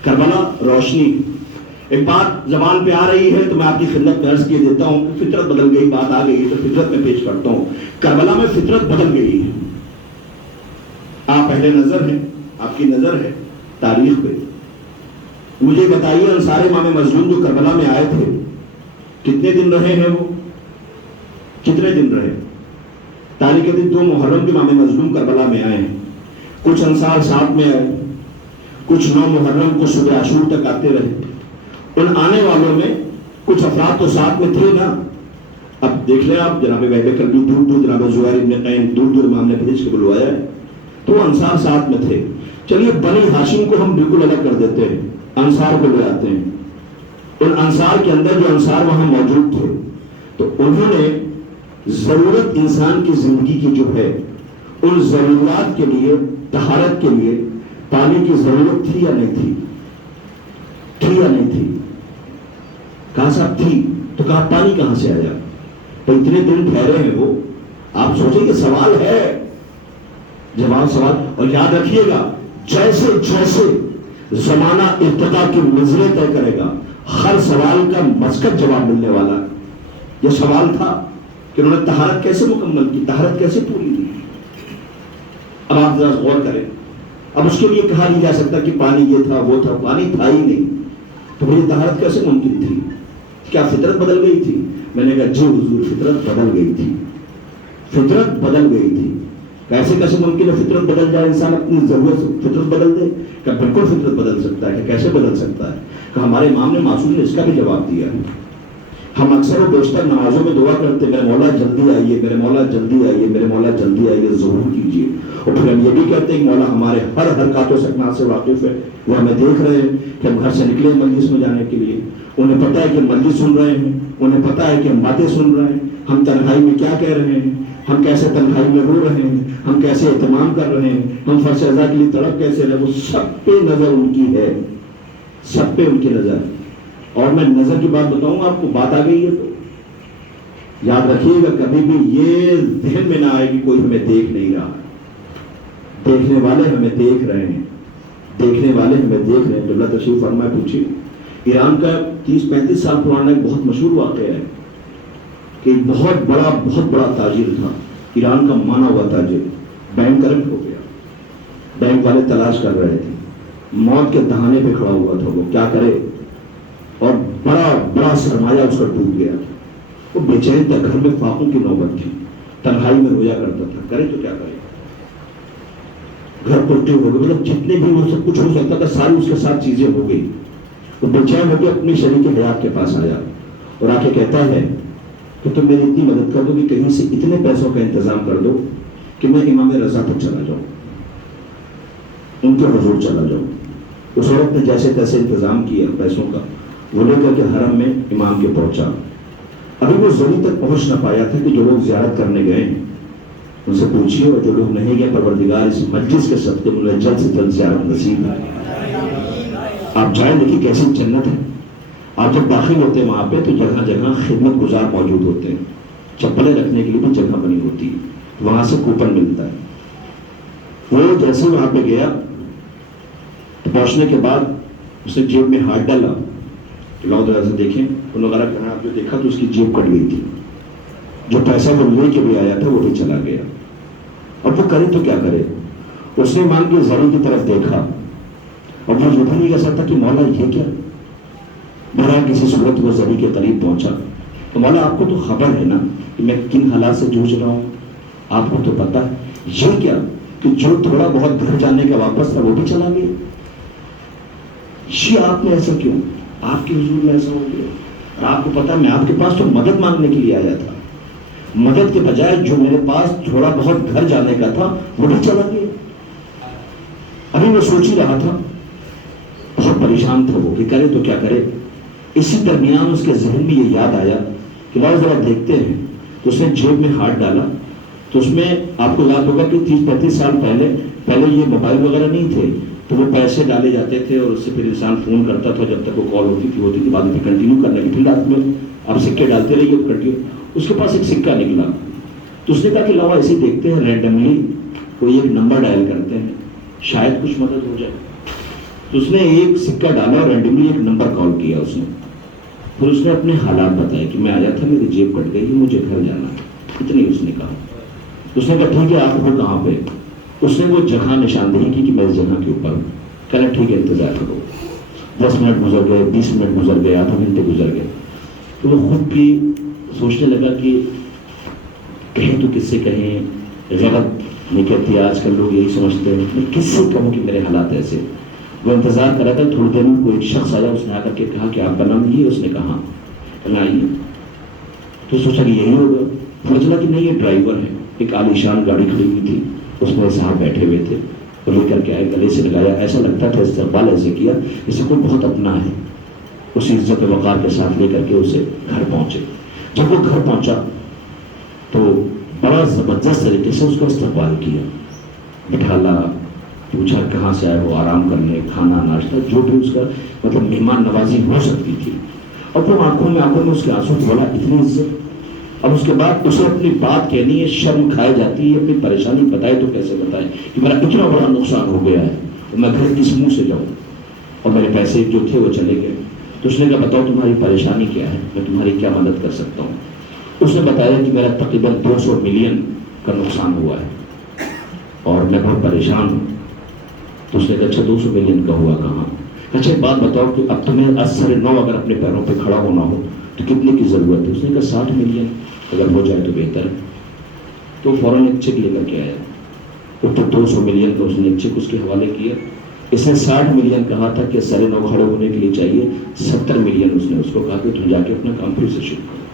کربلا روشنی. ایک بات زبان پہ آ رہی ہے تو میں آپ کی خدمت میں عرض کیے دیتا ہوں. فطرت بدل گئی, بات آ گئی تو فطرت میں پیش کرتا ہوں. کربلا میں فطرت بدل گئی ہے. آپ پہلے نظر ہیں, آپ کی نظر ہے تاریخ پہ. مجھے بتائیے انصار امام مظلوم جو کربلا میں آئے تھے کتنے دن رہے ہیں؟ وہ کتنے دن رہے؟ تاریخ کے دن 2 محرم کے امام مظلوم کربلا میں آئے ہیں. کچھ انصار ساتھ میں آئے, کچھ 9 محرم کو صبح عاشور تک آتے رہے. ان آنے والوں میں کچھ افراد تو ساتھ میں تھے نا. اب دیکھ لیں آپ, جناب وحب کلبی دور دور, جناب زہیر ابن قین دور دور امام نے بھیج کے بلوایا ہے, تو انصار ساتھ میں تھے. چلیے بنی ہاشم کو ہم بالکل الگ کر دیتے ہیں, انصار کو لے آتے ہیں. ان انصار کے اندر جو انصار وہاں موجود تھے تو انہوں نے ضرورت انسان کی زندگی کی جو ہے ان ضرورات کے لیے, طہارت کے لیے پانی کی ضرورت تھی یا نہیں تھی؟ تھی یا نہیں تھی؟ کہا صاحب تھی. تو کہا پانی کہاں سے آیا؟ تو اتنے دن ٹھہرے ہیں وہ, آپ سوچیں کہ سوال ہے, جواب سوال. اور یاد رکھیے گا جیسے جیسے زمانہ ارتقا کی منزلیں طے کرے گا ہر سوال کا مثبت جواب ملنے والا ہے. یہ سوال تھا کہ انہوں نے طہارت کیسے مکمل کی, طہارت کیسے پوری کی. اب آپ ذرا غور کریں. اب اس کے لیے کہا نہیں جا سکتا کہ پانی یہ تھا وہ تھا, پانی تھا ہی نہیں تو یہ طہارت کیسے ممکن تھی؟ کیا فطرت بدل گئی تھی؟ میں نے کہا جی حضور فطرت بدل گئی تھی, فطرت بدل گئی تھی. کیسے کیسے ممکن ہے فطرت بدل جائے, انسان اپنی ضرورت سے فطرت بدل دے؟ کہ بالکل فطرت بدل سکتا ہے. کہ کیسے بدل سکتا ہے؟ کہ ہمارے امام نے معصوم نے اس کا بھی جواب دیا. ہم اکثر و بیشتر نمازوں میں دعا کرتے میرے مولا جلدی آئیے, میرے مولا جلدی آئیے, میرے مولا جلدی آئیے, ظہور کیجیے. اور پھر ہم یہ بھی کہتے ہیں کہ مولا ہمارے ہر حرکات و سکنات سے واقف ہے, وہ ہمیں دیکھ رہے ہیں کہ ہم گھر سے نکلے مجلس میں جانے کے لیے, انہیں پتہ ہے کہ ہم مجلس سن رہے ہیں, انہیں پتہ ہے کہ ہم باتیں سن رہے ہیں, ہم تنہائی میں کیا کہہ رہے ہیں, ہم کیسے تنہائی میں رو رہے ہیں, ہم کیسے اہتمام کر رہے ہیں, ہم فرش ازا کے لیے تڑپ کیسے رہے. وہ سب پہ نظر ان کی ہے, سب پہ ان کی نظر. اور میں نظر کی بات بتاؤں آپ کو, بات آ گئی ہے تو یاد رکھیے گا کبھی بھی یہ ذہن میں نہ آئے کہ کوئی ہمیں دیکھ نہیں رہا. دیکھنے والے ہمیں دیکھ رہے ہیں, دیکھنے والے ہمیں دیکھ رہے ہیں. تو اللہ تشریف فرمائے. پوچھیے ایران کا 30-35 سال پرانا ایک بہت مشہور واقعہ ہے کہ ایک بہت بڑا تاجر تھا, ایران کا مانا ہوا تاجر, بینک کرپٹ ہو گیا. بینک والے تلاش کر رہے تھے, موت کے دہانے پہ کھڑا ہوا تھا, وہ کیا کرے, اور بڑا سرمایہ اس کا ڈوب گیا. وہ بے چین تھا, گھر میں فاقوں کی نوبت تھی, تنہائی میں رویا کرتا تھا, کرے تو کیا کرے. گھر پلٹے ہو گئے, مطلب جتنے بھی وہ سب کچھ ہو سکتا تھا ساری اس کے ساتھ چیزیں ہو گئی. وہ بے چین ہو کے اپنی شریک حیات کے پاس آیا اور آ کے کہتا ہے کہ تم میری اتنی مدد کر دو کہ کہیں سے اتنے پیسوں کا انتظام کر دو کہ میں امام رضا تک چلا جاؤں, ان کے حضور چلا جاؤں. اس عورت نے جیسے تیسے انتظام کیا پیسوں کا, وہ لے کر کے حرم میں امام کے پہنچا. ابھی وہ زمین تک پہنچ نہ پایا تھا کہ جو لوگ زیارت کرنے گئے ان سے پوچھیے, اور جو لوگ نہیں گئے پروردگار اس مجلس کے صدقے انہیں جلد سے جلد زیارت نصیب ہے. آپ جائیں دیکھیے کیسی جنت ہے. آپ جب داخل ہوتے ہیں وہاں پہ تو جگہ جگہ خدمت گزار موجود ہوتے ہیں, چپلیں رکھنے کے لیے بھی جگہ بنی ہوتی ہے, وہاں سے کوپن ملتا ہے. وہ جیسے وہاں پہ گیا تو پہنچنے کے بعد اس نے جیب میں ہاتھ ڈالا, لاؤ ذرا سے دیکھیں. انہوں نے کہا آپ جو دیکھا تو اس کی جیب کٹ گئی تھی, جو پیسہ وہ لے کے بھی آیا تھا وہ بھی چلا گیا. اب وہ کرے تو کیا کرے. اس نے مان کے زری کی طرف دیکھا اور وہ یہ بھی نہیں کہہ سکتا کہ مولا یہ کیا, بہرحال کسی صورت وہ زری کے قریب پہنچا. تو مولا آپ کو تو خبر ہے نا کہ میں کن حالات سے جوجھ رہا ہوں, آپ کو تو پتا ہے. یہ کیا کہ جو تھوڑا بہت گھر جانے کا واپس تھا وہ بھی چلا گیا. یہ آپ نے ایسا کیوں, آپ کے حضور میں ایسا ہو گیا. اور آپ کو پتا میں آپ کے پاس تو مدد مانگنے کے لیے آیا تھا, مدد کے بجائے جو میرے پاس تھوڑا بہت گھر جانے کا تھا وہ بھی چلا گیا. ابھی میں سوچ ہی رہا تھا, بہت پریشان تھا وہ کہ کرے تو کیا کرے. اسی درمیان اس کے ذہن میں یہ یاد آیا کہ لاؤ ذرا دیکھتے ہیں. تو اس نے جیب میں ہاتھ ڈالا تو اس میں آپ کو یاد ہوگا کہ 30-35 سال پہلے یہ موبائل وغیرہ نہیں تھے, تو وہ پیسے ڈالے جاتے تھے اور اس سے پھر انسان فون کرتا تھا جب تک وہ کال ہوتی تھی بعد میں کنٹینیو کرنے کی. پھر رات میں آپ سکے ڈالتے رہیے کنٹینیو. اس کے پاس ایک سکہ نکلا تو اس نے کہا کہ لاؤ ایسے دیکھتے ہیں, رینڈملی کوئی ایک نمبر ڈائل کرتے ہیں, شاید کچھ مدد ہو جائے. تو اس نے ایک سکہ ڈالا اور رینڈملی ایک نمبر کال کیا اس نے. پھر اس نے اپنے حالات بتائے کہ میں آیا تھا, میری جیب کٹ گئی, مجھے گھر جانا ہے, اتنی اس نے کہا. اس نے کہا ٹھیک ہے آپ ہو کہاں پہ. اس نے وہ جگہ نشاندہی کی کہ میں اس جگہ کے اوپر ہوں. کہنا ٹھیک ہے انتظار کرو. 10 منٹ گزر گئے, 20 منٹ گزر گئے, آدھا گھنٹے گزر گئے. تو وہ خود بھی سوچنے لگا کہ کہیں تو کس سے کہیں, غلط نہیں کہتی. آج کل لوگ یہی سمجھتے ہیں میں کس سے کہوں کہ میرے حالات ایسے. وہ انتظار کر رہا تھا. تھوڑی دیر میں کوئی ایک شخص آیا, اس نے آ کر کے کہا کہ آپ کا نام یہ. اس نے کہا آئیے. تو سوچا کہ یہی ہوگا. پتہ چلا کہ نہیں یہ ڈرائیور ہے. ایک عالیشان گاڑی کھڑی ہوئی تھی, اس میں صاحب بیٹھے ہوئے تھے, تو لے کر کے آئے, گلے سے لگایا. ایسا لگتا تھا استقبال ایسے کیا جیسے کوئی بہت اپنا ہے. اسی عزت و وقار کے ساتھ لے کر کے اسے گھر پہنچے. جب وہ گھر پہنچا تو بڑا زبردست طریقے سے اس کا استقبال کیا, بٹھالا, پوچھا کہاں سے آئے ہو, آرام کرنے, کھانا ناشتہ جو بھی اس کا مطلب مہمان نوازی ہو سکتی تھی. اور پھر آنکھوں میں اس کے آنسو بولا, اتنی عزت. اب اس کے بعد اسے اپنی بات کہنی ہے, شرم کھائی جاتی ہے, اپنی پریشانی بتائے تو کیسے بتائے کہ میرا اتنا بڑا نقصان ہو گیا ہے, میں گھر کس منہ سے جاؤں, اور میرے پیسے جو تھے وہ چلے گئے. تو اس نے کہا بتاؤ تمہاری پریشانی کیا ہے, میں تمہاری کیا مدد کر سکتا ہوں. اس نے بتایا کہ میرا تقریباً 200 ملین کا نقصان ہوا ہے اور میں بہت پریشان ہوں. تو اس نے کہا اچھا 200 ملین کا ہوا کہاں. اچھا ایک بات بتاؤ کہ اب تمہیں از سر نو اگر اپنے پیروں پہ کھڑا ہونا ہو تو کتنے کی ضرورت ہے. اس نے کہا 60 ملین اگر ہو جائے تو بہتر ہے. تو فوراً ایک چیک لے کر کے آیا. وہ تو 200 ملین کا اس نے ایک چیک اس کے حوالے کیا. اس نے 60 ملین کہا تھا کہ سر نو کھڑے ہونے کے لیے چاہیے. 70 ملین اس نے اس کو کہا کہ تم جا کے اپنا کام پھر سے شروع کرو.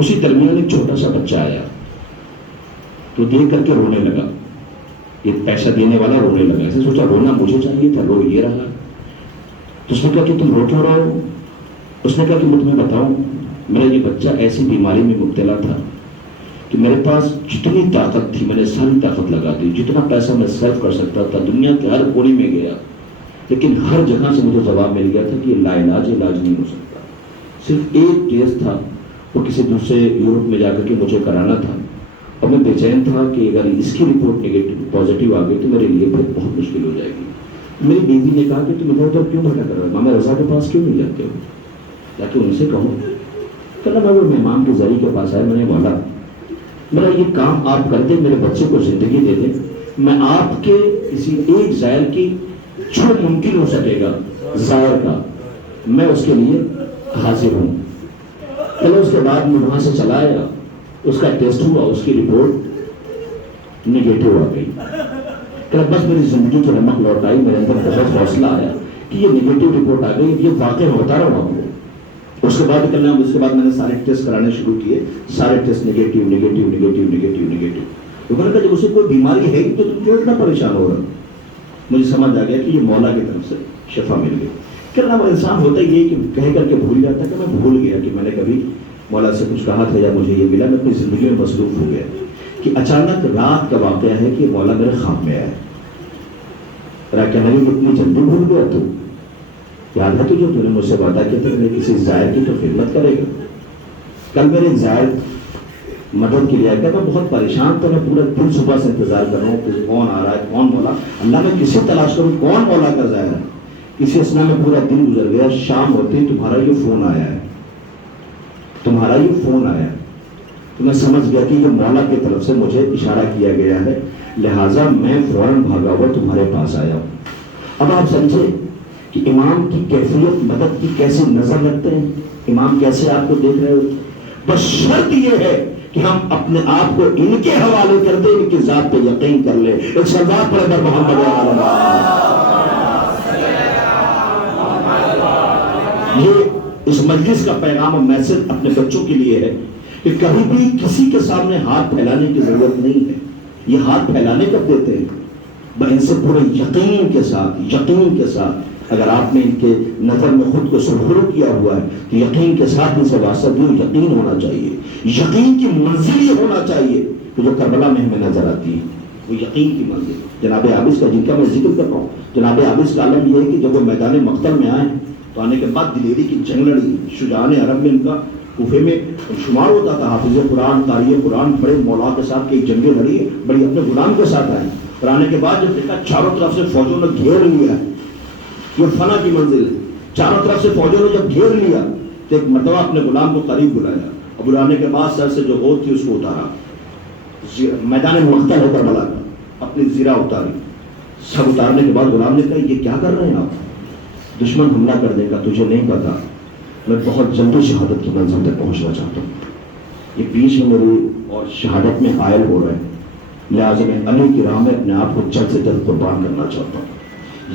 اسی درمیان ایک چھوٹا سا بچہ آیا تو دیکھ کر کے رونے لگا. یہ پیسہ دینے والا رونے لگا. ایسے سوچا رونا مجھے چاہیے تھا, رو یہ رہا. تو اس نے کہا کہ تم رو کیوں رہے ہو. اس نے کہا کہ میں تمہیں بتاؤں, میرا یہ بچہ ایسی بیماری میں مبتلا تھا کہ میرے پاس جتنی طاقت تھی میں نے ساری طاقت لگا دی, جتنا پیسہ میں صرف کر سکتا تھا دنیا کے ہر کونے میں گیا, لیکن ہر جگہ سے مجھے جواب مل گیا تھا کہ یہ لا علاج نہیں ہو سکتا. صرف ایک ٹیسٹ تھا, وہ کسی دوسرے یورپ میں جا کر کے مجھے کرانا تھا, اور میں بے چین تھا کہ اگر اس کی رپورٹ نگیٹو پازیٹیو آ گئی تو میرے لیے پھر بہت مشکل ہو جائے گی. میری بیوی نے کہا کہ تم ادھر ادھر کیوں بھٹک کر رہے ہو, ماما رضا کے پاس کیوں نہیں جاتے ہو, تاکہ ان سے کہوں. کہنا میں وہ مہمان کے ذریعے کے پاس آیا, میں نے بولا میرا یہ کام آپ کر دیں, میرے بچے کو زندگی دے دیں, میں آپ کے کسی ایک زائر کی جو ممکن ہو سکے گا زائر کا میں اس کے لیے حاضر ہوں. پہلے اس کے بعد میں وہاں سے چلا آیا, اس کا ٹیسٹ ہوا, اس کی رپورٹ نگیٹو آ گئی. کہ بس میری زندگی کی رمق لوٹ آئی, میرے اندر بہت حوصلہ آیا کہ یہ نگیٹو رپورٹ آ گئی, یہ واقع میں بتا رہا ہوں آپ کو. اس کے بعد کرنا, اس کے بعد میں نے سارے ٹیسٹ کرانے شروع کیے, سارے test negative negative negative negative negative. تو میں نے کہا جب اسے کوئی بیماری ہے تو تم کیوں اتنا پریشان ہو رہا. مجھے سمجھ آ گیا کہ یہ مولا کی طرف سے شفا مل گئی. کرنا وہ انسان ہوتا ہی یہ کہ کہہ کر کے بھول جاتا ہے کہ میں بھول گیا کہ میں نے کبھی مولا سے کچھ کہا تھا یا مجھے یہ ملا. میں اپنی زندگی میں مصروف ہو گیا کہ اچانک رات کا واقعہ ہے کہ مولا میرے خواب میں آیا. کہنے لگے اتنی جلدی بھول گیا تو یاد ہے تو جو تم نے مجھ سے وعدہ کیا تھا کہ میں کسی زائر کی تو خدمت کرے گا. کل میرے ایک زائر مدد کے لیے آیا, میں بہت پریشان تھا, میں پورا دن صبح سے انتظار کر رہا ہوں کہ کون آ رہا ہے, کون مولا. اللہ میں کسی تلاش کروں کون مولا کا زائر ہے. کسی اسنا میں پورا دن گزر گیا, شام ہوتے تمہارا یہ فون آیا ہے, تمہارا یہ فون آیا. تو میں سمجھ گیا کہ یہ مولا کی طرف سے مجھے اشارہ کیا گیا ہے, لہٰذا میں فوراً بھاگا ہوا تمہارے پاس آیا ہوں. اب آپ سمجھے کہ امام کی کیفیت مدد کی کیسے نظر رکھتے ہیں، امام کیسے آپ کو دیکھ رہے ہوتے ہیں۔ بس شرط یہ ہے کہ ہم اپنے آپ کو ان کے حوالے کر دیں، ان کی ذات پہ یقین کر لیں۔ ایک صلوات پڑھیں بر محمد یہ اس مجلس کا پیغام اور میسج اپنے بچوں کے لیے ہے کہ کبھی بھی کسی کے سامنے ہاتھ پھیلانے کی ضرورت نہیں ہے۔ یہ ہاتھ پھیلانے کب دیتے ہیں؟ ان سے پورے یقین کے ساتھ اگر آپ نے ان کے نظر میں خود کو سرخرو کیا ہوا ہے تو یقین کے ساتھ ان سے واسطہ دوں، یقین ہونا چاہیے، یقین کی منزل یہ ہونا چاہیے کہ جو کربلا میں ہمیں نظر آتی ہے وہ یقین کی منزل۔ جناب عابس کا جن کا میں ذکر کر رہا ہوں، جناب عابس کا عالم یہ ہے کہ جب وہ میدان مقتل میں آئے تو آنے کے بعد دلیری کی جنگ لڑی، شجاعان عرب میں ان کا کوفے میں شمار ہوتا تھا، حافظ قرآن، قاری قرآن، بڑے مولا کے ساتھ کئی جنگیں لڑی، بڑی اپنے غلام کے ساتھ آئے، اور آنے کے بعد جب دیکھا چاروں طرف سے فوجوں نے گھیر لیا، یہ فنا کی منزل ہے، چاروں طرف سے فوجوں نے جب گھیر لیا تو ایک مرتبہ اپنے غلام کو قریب بلایا، اور بلانے کے بعد سر سے جو غوط تھی اس کو اتارا، میدان مقتل ہے کربلا کا، اپنی زرہ اتاری، سب اتارنے کے بعد غلام نے کہا یہ کیا کر رہے ہیں آپ؟ دشمن حملہ کر دے گا، تجھے نہیں پتا، میں بہت جلدی شہادت کی منزل تک پہنچنا چاہتا ہوں، یہ بیچ میں میری اور شہادت میں حائل ہو رہے ہیں، لہٰذا میں علی کی راہ میں اپنے آپ کو جلد سے جلد قربان کرنا چاہتا ہوں۔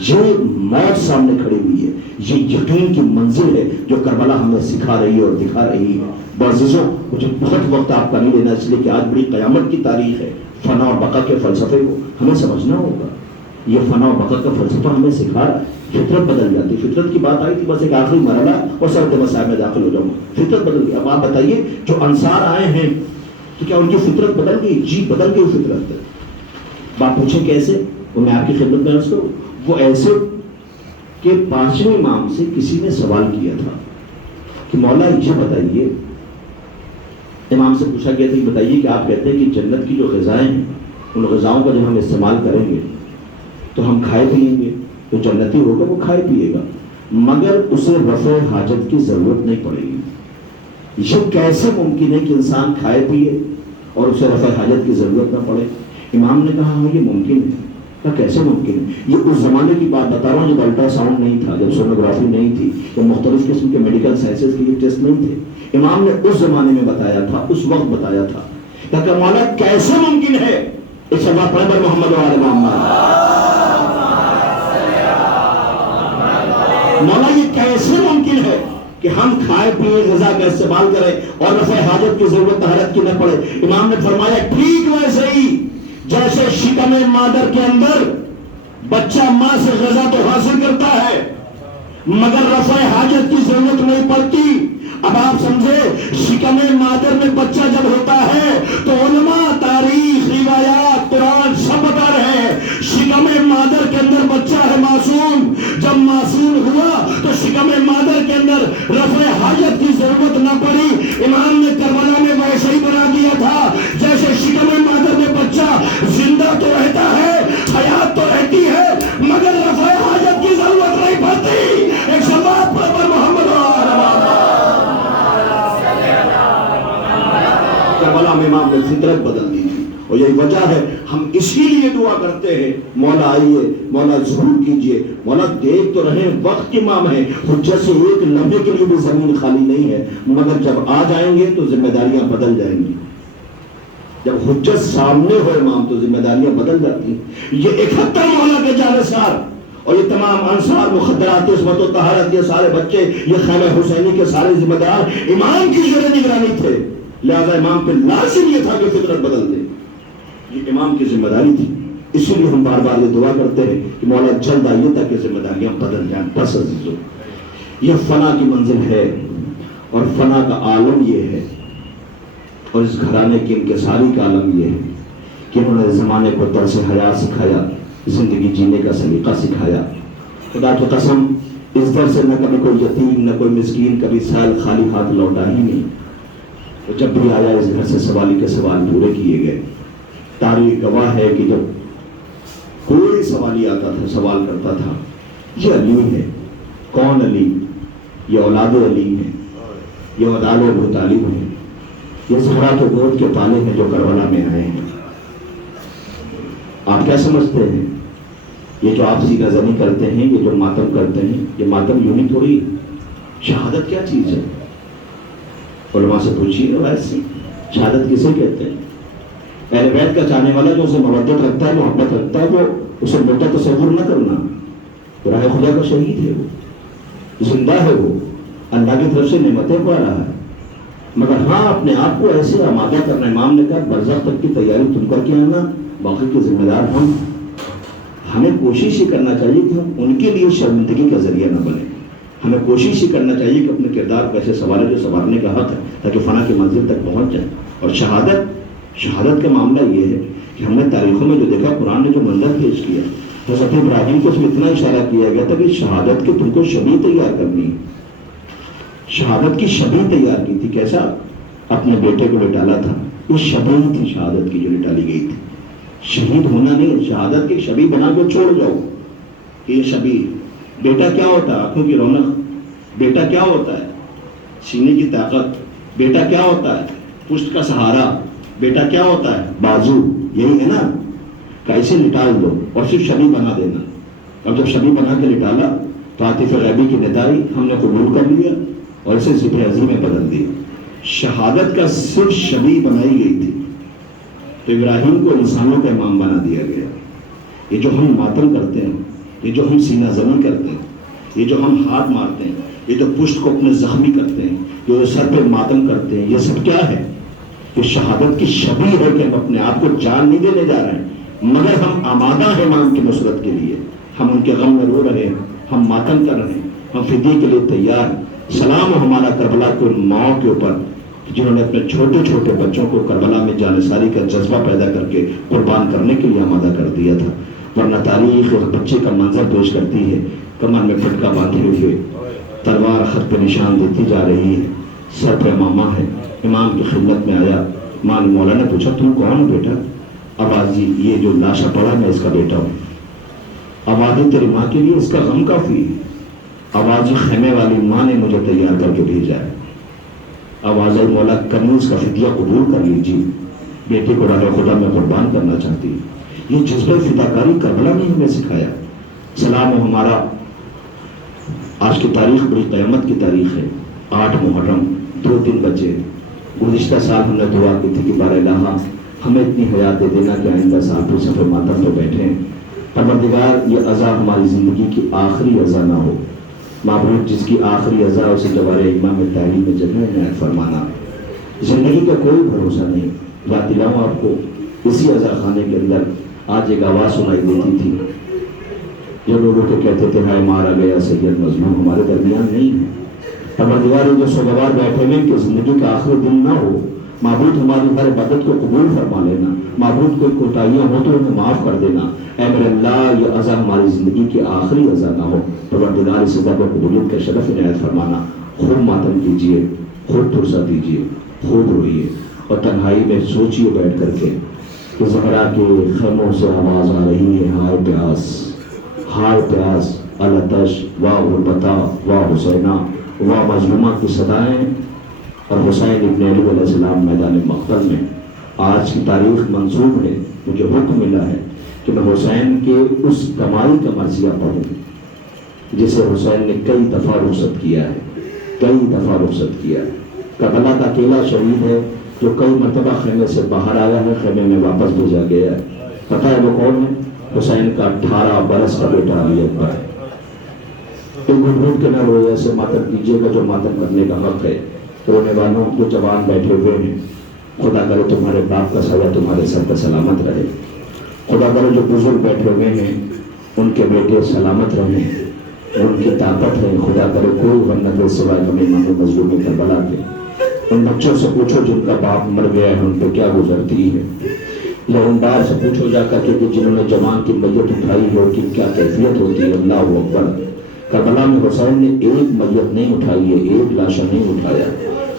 یہ موت سامنے کھڑی ہوئی ہے، یہ یقین کی منزل ہے جو کربلا ہمیں سکھا رہی ہے اور دکھا رہی ہے۔ عزیزوں، مجھے بہت وقت آپ کا نہیں لینا، اس لیے کہ آج بڑی قیامت کی تاریخ ہے، فنا اور بقا کے فلسفے کو ہمیں سمجھنا ہوگا۔ یہ فنا و بقا کا فلسفہ ہمیں سکھا رہا ہے، فطرت بدل جاتی، فطرت کی بات آئی تھی، بس ایک آخری مرحلہ اور سرد مسائل میں داخل ہو جاؤں گا، فطرت بدل گئی۔ اب آپ بتائیے جو انصار آئے ہیں تو کیا ان کی فطرت بدل گئی؟ جی بدل گئی فطرت۔ بات پوچھیں کیسے؟ وہ میں آپ کی خدمت میں عرض کروں، وہ ایسے کہ پانچویں امام سے کسی نے سوال کیا تھا کہ مولا یہ بتائیے، امام سے پوچھا گیا تھا کہ بتائیے کہ آپ کہتے ہیں کہ جنت کی جو غذائیں ہیں ان غذاؤں کا جب ہم استعمال کریں گے تو ہم کھائے پیئیں گے، تو جنتی ہوگا وہ کھائے پیے گا، مگر اسے رفع حاجت کی ضرورت نہیں پڑے گی۔ یہ کیسے ممکن ہے کہ انسان کھائے پیے اور اسے رفع حاجت کی ضرورت نہ پڑے؟ امام نے کہا ہاں یہ ممکن ہے۔ کہا کیسے ممکن ہے؟ یہ اس زمانے کی بات بتا رہا ہوں جب الٹرا ساؤنڈ نہیں تھا، جب سونوگرافی نہیں تھی، جب مختلف قسم کے میڈیکل سائنسز کے ٹیسٹ نہیں تھے۔ امام نے اس زمانے میں بتایا تھا، اس وقت بتایا تھا کہ مولا کیسے ممکن ہے؟ اس سے بات پڑھ محمد و آل محمد، مولا یہ کیسے ممکن ہے کہ ہم کھائے پیے غذا کا استعمال کریں اور رفع حاجت کی ضرورت طہارت کی نہ پڑے؟ امام نے فرمایا ٹھیک ویسے ہی جیسے شکم مادر کے اندر بچہ ماں سے غذا تو حاصل کرتا ہے مگر رفع حاجت کی ضرورت نہیں پڑتی۔ اب آپ سمجھے، شکم مادر میں بچہ جب ہوتا ہے تو علماء تاریخ، روایات، قرآن سب بتا رہے ہیں شکم مادر کے اندر بچہ ہے معصوم، جب معصوم ہوا تو شکم مادر کے اندر رفع حاجت کی ضرورت نہ پڑی۔ امام نے کربلا میں ویسے ہی بنا دیا تھا جیسے شکم مادر میں بچہ زندہ تو رہتا ہے، حیات تو رہتی ہے مگر رفع حاجت کی ضرورت نہیں پڑتی۔ ایک صلوات پر محمد کربلا میں امام نے فطرت بدل دی تھی، اور یہی وجہ ہے ہم اسی لیے دعا کرتے ہیں مولا آئیے، مولا ضرور کیجئے، مولا دیکھ تو رہے وقت امام ہے، حجت سے ایک لمحے کے لیے بھی زمین خالی نہیں ہے، مگر جب آ جائیں گے تو ذمہ داریاں بدل جائیں گی۔ جب حجت سامنے ہو امام تو ذمہ داریاں بدل جاتی ہیں۔ یہ 71 مولا کے جانثار اور یہ تمام انصار، مخدرات، عصمت و طہارت، یہ سارے بچے، یہ خیمہ حسینی کے سارے ذمہ دار امام کی زیر نگرانی تھے، لہذا امام پہ لازم یہ تھا کہ فطرت بدل دے، یہ امام کی ذمہ داری تھی۔ اسی لیے ہم بار بار یہ دعا کرتے ہیں کہ مولا جلد آئیے تاکہ ذمہ داریاں بدل جائیں۔ بس عزیزو، یہ فنا کی منزل ہے اور فنا کا عالم یہ ہے، اور اس گھرانے کی انکساری کا عالم یہ ہے کہ انہوں نے زمانے کو درس حیات سکھایا، زندگی جینے کا سلیقہ سکھایا۔ خدا کی قسم اس در سے نہ کبھی کوئی یتیم نہ کوئی مسکین کبھی سال خالی ہاتھ لوٹا ہی نہیں، جب بھی آیا اس گھر سے سوالی کے سوال پورے کیے گئے۔ تاریخ گواہ ہے کہ جب کوئی سوالی آتا تھا، سوال کرتا تھا، یہ علی ہے۔ کون علی؟ یہ اولاد علی ہے، یہ اولاد ابو طالب ہے، یہ زہرا کے گود کے پالے ہیں جو کربلا میں آئے ہیں۔ آپ کیا سمجھتے ہیں یہ جو آپ سینہ زنی کرتے ہیں، یہ جو ماتم کرتے ہیں، یہ ماتم یوں ہی تھوڑی ہے۔ شہادت کیا چیز ہے؟ علماء سے پوچھیے روایت سے، شہادت کسے کہتے ہیں؟ اہل بیت کا چاہنے والا جو اسے مودت رکھتا ہے، محبت رکھتا ہے، وہ اسے موتا تصور نہ کرنا، راہ خدا کا شہید ہے، وہ زندہ ہے، وہ اللہ کی طرف سے نعمتیں پا رہا ہے، مگر ہاں اپنے آپ کو ایسے آمادہ کرنا، امام نے کہا برزخ تک کی تیاری تم کر کے آنا، باقی کے ذمہ دار ہم۔ ہمیں کوشش ہی کرنا چاہیے کہ ہم ان کے لیے شرمندگی کا ذریعہ نہ بنے، ہمیں کوشش ہی کرنا چاہیے کہ اپنے کردار کو ایسے سنوارے جو سنوارنے کا حق ہے، تاکہ فنا کی منزل تک پہنچ جائیں۔ اور شہادت کا معاملہ یہ ہے کہ ہم نے تاریخوں میں جو دیکھا، قرآن نے جو منظر پیش کیا، حضرت ابراہیم کو اس میں اتنا اشارہ کیا گیا تھا کہ شہادت کے تم کو شبیہ تیار کرنی ہے، شہادت کی شبیہ تیار کی تھی۔ کیسا؟ اپنے بیٹے کو لٹالا تھا، یہ شبیہ تھی شہادت کی جو لٹالی گئی تھی۔ شہید ہونا نہیں، شہادت کی شبیہ بنا کے چھوڑ جاؤ کہ یہ شبیہ۔ بیٹا کیا ہوتا ہے؟ آنکھوں کی رونق۔ بیٹا کیا ہوتا ہے؟ سینے کی طاقت۔ بیٹا کیا ہوتا ہے؟ پشت کا سہارا۔ بیٹا کیا ہوتا ہے؟ بازو۔ یہی ہے نا، کیسے لٹال دو اور صرف شبیہ بنا دینا۔ اور جب شبیہ بنا کے لٹالا تو عاطف غیبی کی ندائی ہم نے قبول کر لیا اور اسے ذکر عظیم میں بدل دیا۔ شہادت کا صرف شبیہ بنائی گئی تھی تو ابراہیم کو انسانوں کا امام بنا دیا گیا۔ یہ جو ہم ماتم کرتے ہیں، یہ جو ہم سینہ زنی کرتے ہیں، یہ جو ہم ہاتھ مارتے ہیں، یہ جو پشت کو اپنے زخمی کرتے ہیں، جو سر پہ ماتم کرتے ہیں، یہ سب کیا ہے؟ کہ شہادت کی شبیہ ہے کہ ہم اپنے آپ کو جان نہیں دینے جا رہے ہیں، مگر ہم آمادہ ہیں امام کی نصرت کے لیے۔ ہم ان کے غم میں رو رہے ہیں، ہم ماتم کر رہے ہیں، ہم فدیے کے لیے تیار ہیں۔ سلام ہو ہمارا کربلا کے ان ماؤں کے اوپر جنہوں نے اپنے چھوٹے چھوٹے بچوں کو کربلا میں جانثاری کا جذبہ پیدا کر کے قربان کرنے کے لیے آمادہ کر دیا تھا۔ ورنہ تاریخ اس بچے کا منظر پیش کرتی ہے، کمر میں پھٹکا باندھے ہوئے، تلوار خط پہ نشان دیتی جا رہی ہے، سر پہ امامہ ہے۔ امام کی خدمت میں آیا، ماں نے مولا نے پوچھا تم کون ہو بیٹا؟ آواز یہ جو لاشا پڑا میں اس کا بیٹا ہوں۔ آواز تیری ماں کے لیے اس کا غم کافی ہے۔ آواز خیمے والی ماں نے مجھے تیار کر کے بھیجا ہے۔ آواز مولا کنیز کا فدیہ قبول کر لیجیے، بیٹے کو راہ خدا میں قربان کرنا چاہتی ہے۔ یہ جذبہ فداکاری کربلا نے ہمیں سکھایا۔ سلام ہو ہمارا، آج کی تاریخ بڑی قیامت کی تاریخ ہے، 8 محرم، 2 دن بچے۔ گزشتہ سال ہم نے دعا کی تھی کہ بار الہ ہمیں اتنی حیات دے دینا کہ آئندہ سال پھر صفحہ ماتم پہ بیٹھے ہیں۔ پروردگار یہ عزا ہماری زندگی کی آخری عزا نہ ہو۔ معبود جس کی آخری عزا اسے جوار ایمہ میں تحریم میں جگہ عنایت فرمانا۔ زندگی کا کوئی بھروسہ نہیں۔ یاد دلاؤں آپ کو، اسی عزا خانے کے اندر آج ایک آواز سنائی دیتی تھی جو لوگوں کے کہتے تھے ہائے مارا گیا سید مظلوم، ہمارے درمیان نہیں ہے۔ پروردگار جو سوگوار بیٹھے ہوئے کہ زندگی کا آخری دن نہ ہو، معبود ہماری ہر عبادت کو قبول فرما لینا، معبود کوئی کوتاہیاں ہو تو انہیں معاف کر دینا۔ اے میرے اللہ یہ عزا ہماری زندگی کی آخری عزا نہ ہو، پروردگار اس عزا کو قبولیت کا شرف عنایت فرمانا۔ خوب ماتم کیجیے، خوب پرسہ دیجیے، خوب روئیے اور تنہائی میں سوچیے بیٹھ کر کے کہ زہرا کے خیموں سے آواز آ رہی ہے ہائے پیاس، ہائے پیاس، الاتش، واہ غربتا، واہ حسینہ، واہ مظلومہ کی صدائیں۔ اور حسین ابن علی علیہ السلام میدان مقتل میں آج کی تاریخ منسوب ہے۔ مجھے حکم ملا ہے کہ میں حسین کے اس کمال کا مرثیہ پڑھوں جسے حسین نے کئی دفعہ رخصت کیا ہے، کئی دفعہ رخصت کیا ہے۔ کربلا کا اکیلا شہید ہے جو کئی مرتبہ خیمے سے باہر آیا ہے، خیمے میں واپس بھیجا گیا ہے۔ پتہ ہے وہ کون ہے؟ حسین کا 18 برس کا بیٹا علی اکبر ہے۔ تو گھٹ کے نہ روئے، ایسے ماتم کیجیے گا جو ماتم کرنے کا حق ہے۔ رونے والوں جو جوان بیٹھے ہوئے ہیں، خدا کرے تمہارے باپ کا سایہ تمہارے سر پہ سلامت رہے۔ خدا کرے جو بزرگ بیٹھے ہوئے ہیں ان کے بیٹے سلامت رہیں، ان کی طاقت ہے۔ خدا کرے کوئی غم نہ دے سوائے غم امام مظلوم کربلا کے۔ ان بچوں سے پوچھو جن کا باپ مر گیا ہے ان پہ کیا گزرتی ہے۔ لہمدار سے پوچھو جا کر کہ جنہوں نے جوان کی میت اٹھائی ہے کہ کیا کیفیت ہوتی ہے۔ اللہ اکبر۔ کربلا میں حسین نے ایک میت نہیں اٹھائی ہے، ایک لاشا نہیں اٹھایا،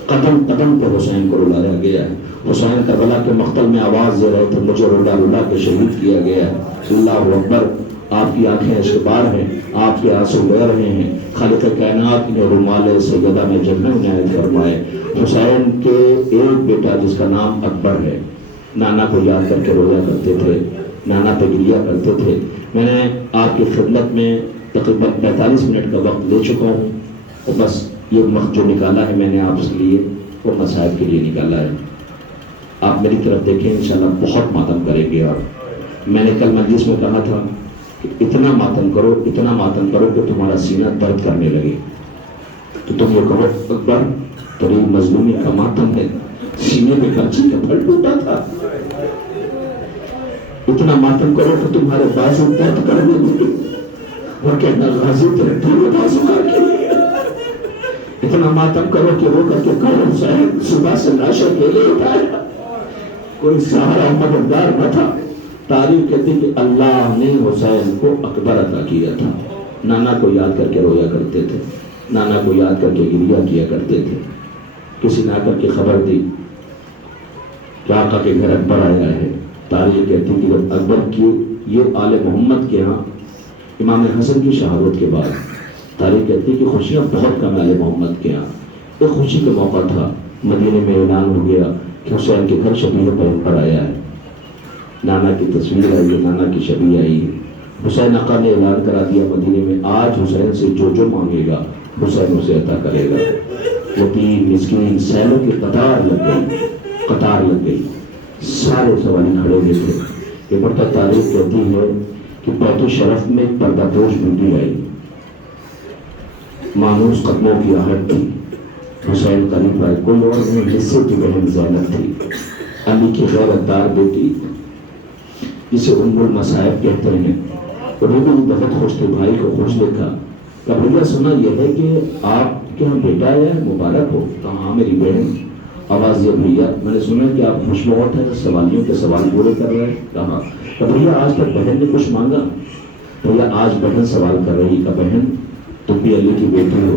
قدم قدم پہ حسین کو رلایا گیا ہے۔ حسین کربلا کے مقتل میں آواز دے رہے تھے مجھے رلا رلا کے شہید کیا گیا ہے۔ اللہ اکبر۔ آپ کی آنکھیں اشک بار ہیں، آپ کے آنسو بہ رہے ہیں۔ خالق کائنات نے رومال سیدہ میں جگہ عنایت فرمائے۔ حسین کے ایک بیٹا جس کا نام اکبر ہے، نانا کو یاد کر کے رویا کرتے تھے، نانا پہ گریا کرتے تھے. میں نے آپ کی خدمت میں تقریباً 45 منٹ کا وقت لے چکا ہوں اور بس یہ وقت جو نکالا ہے میں نے آپ کے لیے وہ مصائب کے لیے نکالا ہے. آپ میری طرف دیکھیں انشاءاللہ بہت ماتم کریں گے. اور میں نے کل مجلس میں کہا تھا کہ اتنا ماتم کرو کہ تمہارا سینہ درد کرنے لگے. تو تم یہ کہو اکبر تیری مظلومی کا ماتم ہے، سینے میں کچی کا پھل ٹوٹا تھا. اتنا ماتم کرو کہ تمہارے بازو درد کرنے لگے اور کہنا غازی تیرے پورے بازو کر کے لیے. اتنا ماتم کرو کہ وہ کر کے کہو حسین صبح سے لاشیں لے لے اٹھایا، کوئی سہارا مددگار نہ تھا. تاریخ کہتی کہ اللہ نے حسین کو اکبر عطا کیا تھا. نانا کو یاد کر کے رویا کرتے تھے، نانا کو یاد کر کے گریا کیا کرتے تھے. کسی نے آ کر کے خبر دی کہ آقا کے گھر اکبر آیا ہے. تاریخ کہتی کہ جب اکبر کی یہ آل محمد کے ہاں امام حسن کی شہادت کے بعد تاریخ کہتی کہ خوشیاں بہت کم آل محمد کے ہاں. ایک خوشی کا موقع تھا، مدینے میں اعلان ہو گیا کہ حسین کے گھر شبیہ پیغمبر آیا ہے. نانا کی تصویر آئی ہے، نانا کی شبیہ آئی ہے. حسین آقا نے اعلان کرا دیا مدینے میں آج حسین سے جو جو مانگے گا حسین اسے عطا کرے گا. یتیم مسکین سیلوں کی قطار لگ گئی. سارے سوالی کھڑے ہوئے تھے. یہ بڑھتا تاریخ کہتی ہے کہ بیت الشرف میں پردہ پوش بی آئی، مانوس قدموں کی آہٹ تھی. حسین قریب آئے، کوئی اور نہیں حصے کی بہن زینب تھی، علی کی غیرت دار بیٹی جسے ام المصائب کہتے ہیں. وہ بھی بہت خوش تھے، بھائی کو خوش دیکھا. کبھیا سنا یہ ہے کہ آپ کے یہاں بیٹا آیا ہے، مبارک ہو. کہاں میری بہن. آواز یہ بھیا میں نے سنا کہ آپ خوش بہت ہیں، سوالیوں کے سوال پورے کر رہے ہیں. کہاں کبھیا آج تک بہن نے کچھ مانگا؟ بھیا آج بہن سوال کر رہی کہ بہن تم بھی علی کی بیٹی ہو،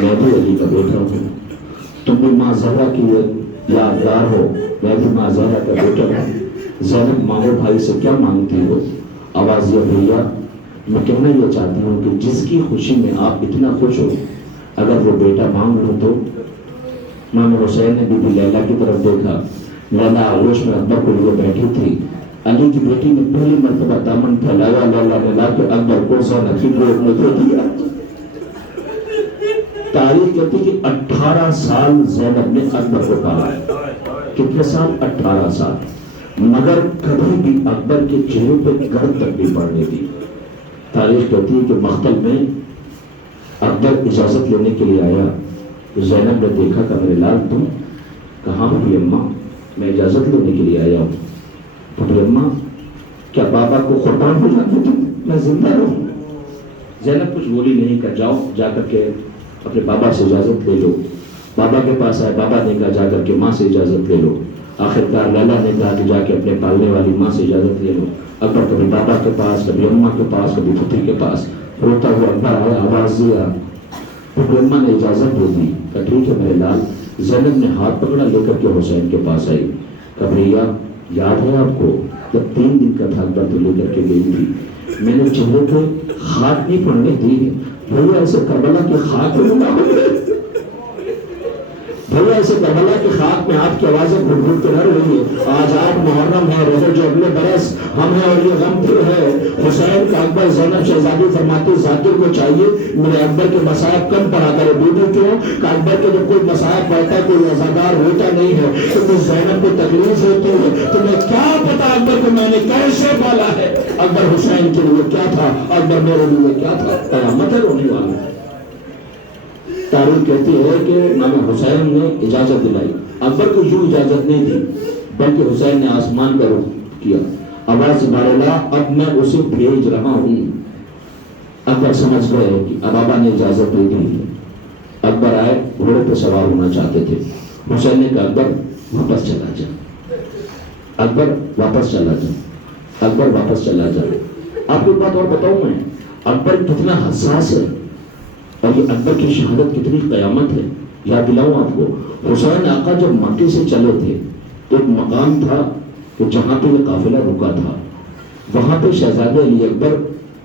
میں بھی علی کا بیٹا ہوں. تم بھی ماں زہرا کی یادگار ہو، میں بھی ماں زہرا کا بیٹا ہوں. زینب مانگو بھائی سے کیا مانگتی ہو؟ آواز یہ بھیا میں کہنا یہ چاہتی ہوں کہ جس کی خوشی میں آپ اتنا خوش ہو اگر وہ بیٹا مانگ لو تو. امام حسین نے بی بی لیلا کی طرف دیکھا. لیلا آغوش میں اکبر کو لیے بیٹھی تھی. علی کی بیٹی نے پہلی مرتبہ دامن پھیلایا، لیلا نے لا کے اکبر کو زینب کی گود میں دے دیا. تاریخ کہتی کہ 18 سال زینب نے اکبر کو پالا. کتنے سال؟ 18 سال. مگر کبھی بھی اکبر کے چہرے پہ گرد تک نہیں پڑنے دی. تاریخ کہتی ہے کہ مقتل میں اکبر اجازت لینے کے لیے آیا. زینب نے دیکھا کہ میرے لال تم کہاں بڑی اماں؟ میں اجازت لینے کے لیے آیا ہوں. بڑی اماں کیا بابا کو قربان ہو جانے تم، میں زندہ رہوں؟ زینب کچھ بولی نہیں، کہ جاؤ جا کر کے اپنے بابا سے اجازت لے لو. بابا کے پاس آئے، بابا نے کہا جا کر کے ماں سے اجازت لے لو. آخرکار لیلا نے کہا کہ جا کے اپنے پالنے والی ماں سے اجازت لے لو. اکبر کبھی بابا کے پاس، کبھی اماں کے پاس، کبھی پھوپھی کے پاس روتا ہوا اکبر آیا، آواز دیا. پھر اماں نے اجازت دے دی کہ ٹھیک ہے میرے لال. زینب نے ہاتھ پکڑا، لے کر کے حسین کے پاس آئی. کبریا یاد ہے آپ کو جب 3 دن کا تھا اکبر تو لے کر کے گئی تھی، میں نے چہرے پہ خاک نہیں پڑنے دی. بھیا ایسے کربلا کی خاک میں نہ ہو گئے، بھیا ایسے کربلا کی خاک میں آپ کی آوازیں گھٹ گھٹ کے نہ رہی ہے. آج آپ محرم ہے، رہے جو اگلے برس ہم ہیں اور یہ غم پھر ہے. حسین کا اکبر زینب شہزادی فرماتی ذاکر کو چاہیے میرے اکبر کے مصائب کم پڑا کرے. بیٹی کیوں کہ اکبر کے جب کوئی مصائب پڑتا ہے کوئی عزادار ہوتا نہیں ہے تو مجھ زینب کو تکلیف ہوتی ہے. تمہیں کیا پتا اکبر کو میں نے کیسے پالا ہے؟ اکبر حسین کے لیے کیا تھا، اکبر میرے لیے کیا تھا. قیامت ہے رونے والا. تاریخ کہتی ہے کہ امام حسین نے اجازت دلائی. اکبر کو یوں اجازت نہیں دی بلکہ حسین نے آسمان کا رخ کیا. آواز بارلا اب میں اسے بھیج رہا ہوں. اکبر سمجھ گئے کہ اب بابا نے اجازت دے دی. اکبر آئے، گھوڑے پہ سوار ہونا چاہتے تھے. حسین نے کہا اکبر واپس چلا جا، اکبر واپس چلا جا، اکبر واپس چلا جا. آپ کو ایک بات اور بتاؤں میں، اکبر کتنا حساس ہے اور یہ اکبر کی شہادت کتنی قیامت ہے. یاد دلاؤں آپ کو، حسین آقا جب مکے سے چلے تھے تو ایک مقام تھا کہ جہاں پہ یہ قافلہ رکا تھا. وہاں پہ شہزادے علی اکبر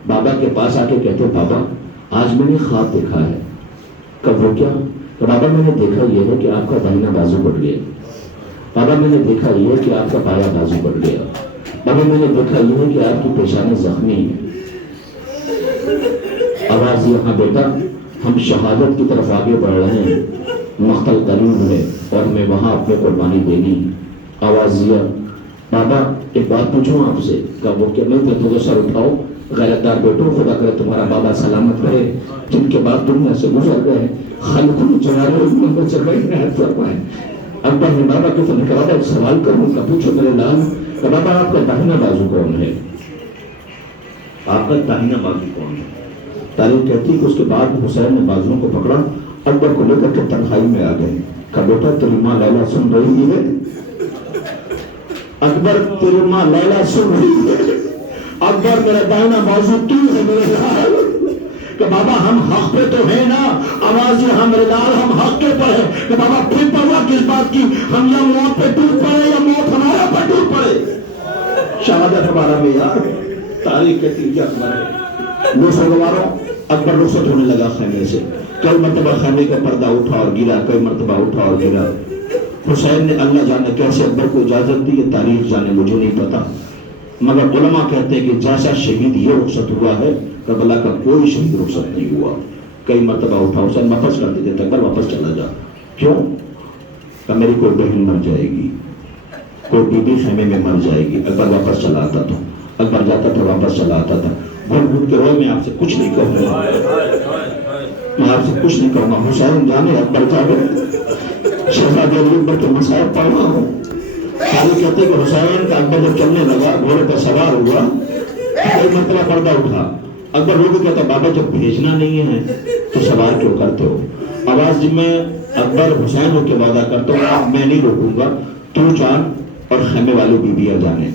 بابا کے پاس آ کے کہتے بابا آج میں نے خواب دیکھا ہے. کب؟ وہ کیا؟ کہ بابا میں نے دیکھا یہ ہے کہ آپ کا داہنا بازو کٹ گیا. بابا میں نے دیکھا یہ ہے کہ آپ کا بایاں بازو کٹ گیا. ابھی میں نے دیکھا یہ ہے کہ آپ کی پیشانی زخمی ہے. آواز یہاں بیٹا ہم شہادت کی طرف آگے بڑھ رہے ہیں, مقتل قریب ہے اور میں وہاں اپنے قربانی دینی. آواز یہ بابا ایک بات پوچھوں آپ سے. کہا وہ کیا؟ نہیں تو سر اٹھاؤ, غیرتدار بیٹو, خدا کرے تمہارا بابا سلامت رہے, جن کے بعد دنیا سے گزر گئے, خلق فرمائے. اکبر نے بابا کو کہا بابا ایک سوال کروں کا, پوچھو میرے لال. کہ بابا آپ کا داہنا بازو کون ہے؟ آپ کا داہنا بازو کون ہے؟ تاریخ کہتی ہے کہ اس کے بعد حسین نے بازوؤں کو پکڑا, اکبر کو لے کر کے تنہائی میں آ گئے. کہا بیٹا تیری ماں لیلا سن رہی ہے؟ اکبر تیری ماں لیلا سن رہی ہے؟ اکبر میرا داہنا بازو تو ہے میرے لال. کہ بابا ہم حق پہ تو ہیں نا. آواز یہاں میرے لال ہم حق کے پر ہے. کہ بابا پھر پرواہ کس بات کی؟ ہم یا موت پہ ٹوٹ پڑے یا موت ہمارا پہ ٹوٹ پڑے. شہادت ہمارا معیار. تاریخ کہتی ہے اکبر ہے. دوستوں گواروں, اکبر رخصت ہونے لگا خیمے سے. کئی مرتبہ خیمے کا پردہ اٹھا اور گرا, کئی مرتبہ اٹھا اور گرا. حسین نے اللہ جانے کیسے اکبر کو اجازت دی, یہ تاریخ جانے مجھے نہیں پتا, مگر علماء کہتے ہیں کہ جیسا شہید یہ رخصت ہوا ہے کربلا کا کوئی شہید رخصت نہیں ہوا. کئی مرتبہ اٹھا, حسین واپس کر دیتے تھے, اکبر واپس چلا جا. کیوں؟ کہ میری کوئی بہن مر جائے گی, کوئی بی بی خیمے میں مر جائے گی. اکبر واپس چلا آتا تھا, اکبر جاتا تھا واپس چلا آتا تھا. گھر گھر کے روئے میں آپ سے کچھ نہیں کہوں گا, میں آپ سے کچھ نہیں کہوں گا. حسین جانے اکبر جانے, شہزادے علی اکبر کے مصائب پڑھ رہا ہوں. سارے کہتے ہیں کہ حسین کا اکبر جب چلنے لگا, گھوڑے پر سوار ہوا, ایک مرتبہ پردہ اٹھا. اکبر روک کے کہتا بابا جب بھیجنا نہیں ہے تو سوار کیوں کرتے ہو؟ آواز جب میں اکبر حسین ہو کے وعدہ کرتا ہوں اب میں نہیں روکوں گا, تو جان اور خیمے والی بیبیاں جانے.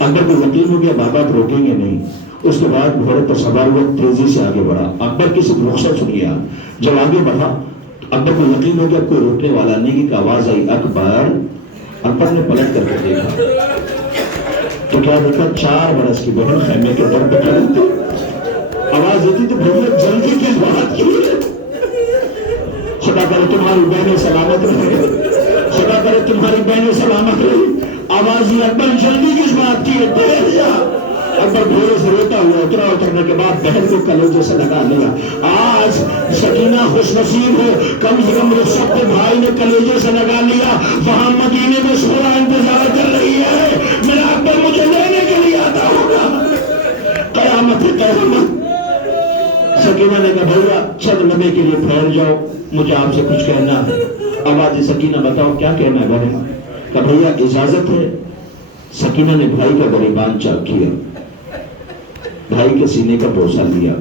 اکبر کو یقین ہو گیا بابا آپ روکیں گے نہیں. اس کے بعد گھوڑے پر سوار ہوا, تیزی سے آگے بڑھا. اکبر کی صرف رخصت سنیے آپ. جب آگے بڑھا اکبر کو یقین ہو گیا کوئی روکنے والا نہیں, کہ آواز آئی اکبر. اکبر نے پلٹ کر کے دیکھا تو کیا دیکھا؟ 4 برس کی بہن خیمے کے در پہ کھڑی تھی. آواز دیتی تو بھیا جلدی کس بات کی؟ خدا کرے تمہاری بہنیں سلامت رہے, خدا کرے تمہاری بہنیں سلامت رہے. آواز یہ اکبر جلدی کس بات کی ہے؟ دیر جا. اکبر گھوڑے سے روتا ہوا اترا, اترنے کے بعد بہن کو کلیجے سے لگا لیا. آج سکینہ خوش نصیب ہو, کم سے کم رخصت کے بھائی نے کلیجے سے لگا لیا. وہاں مدینے میں سورہ انتظار کر رہی ہے, میرا اکبر مجھے لینے کے لیے آتا ہوگا. قیامت ہے قیامت. سکینہ نے کہا بھیا چند لمحے کے لیے ٹھہر جاؤ, مجھے آپ سے کچھ کہنا ہے. آواز سکینہ بتاؤ کیا کہنا ہے بہن؟ کہ بھیا اجازت ہے. سکینہ نے بھائی کا گریبان چاک کیا, بھائی کے سینے کا بوسہ لیا.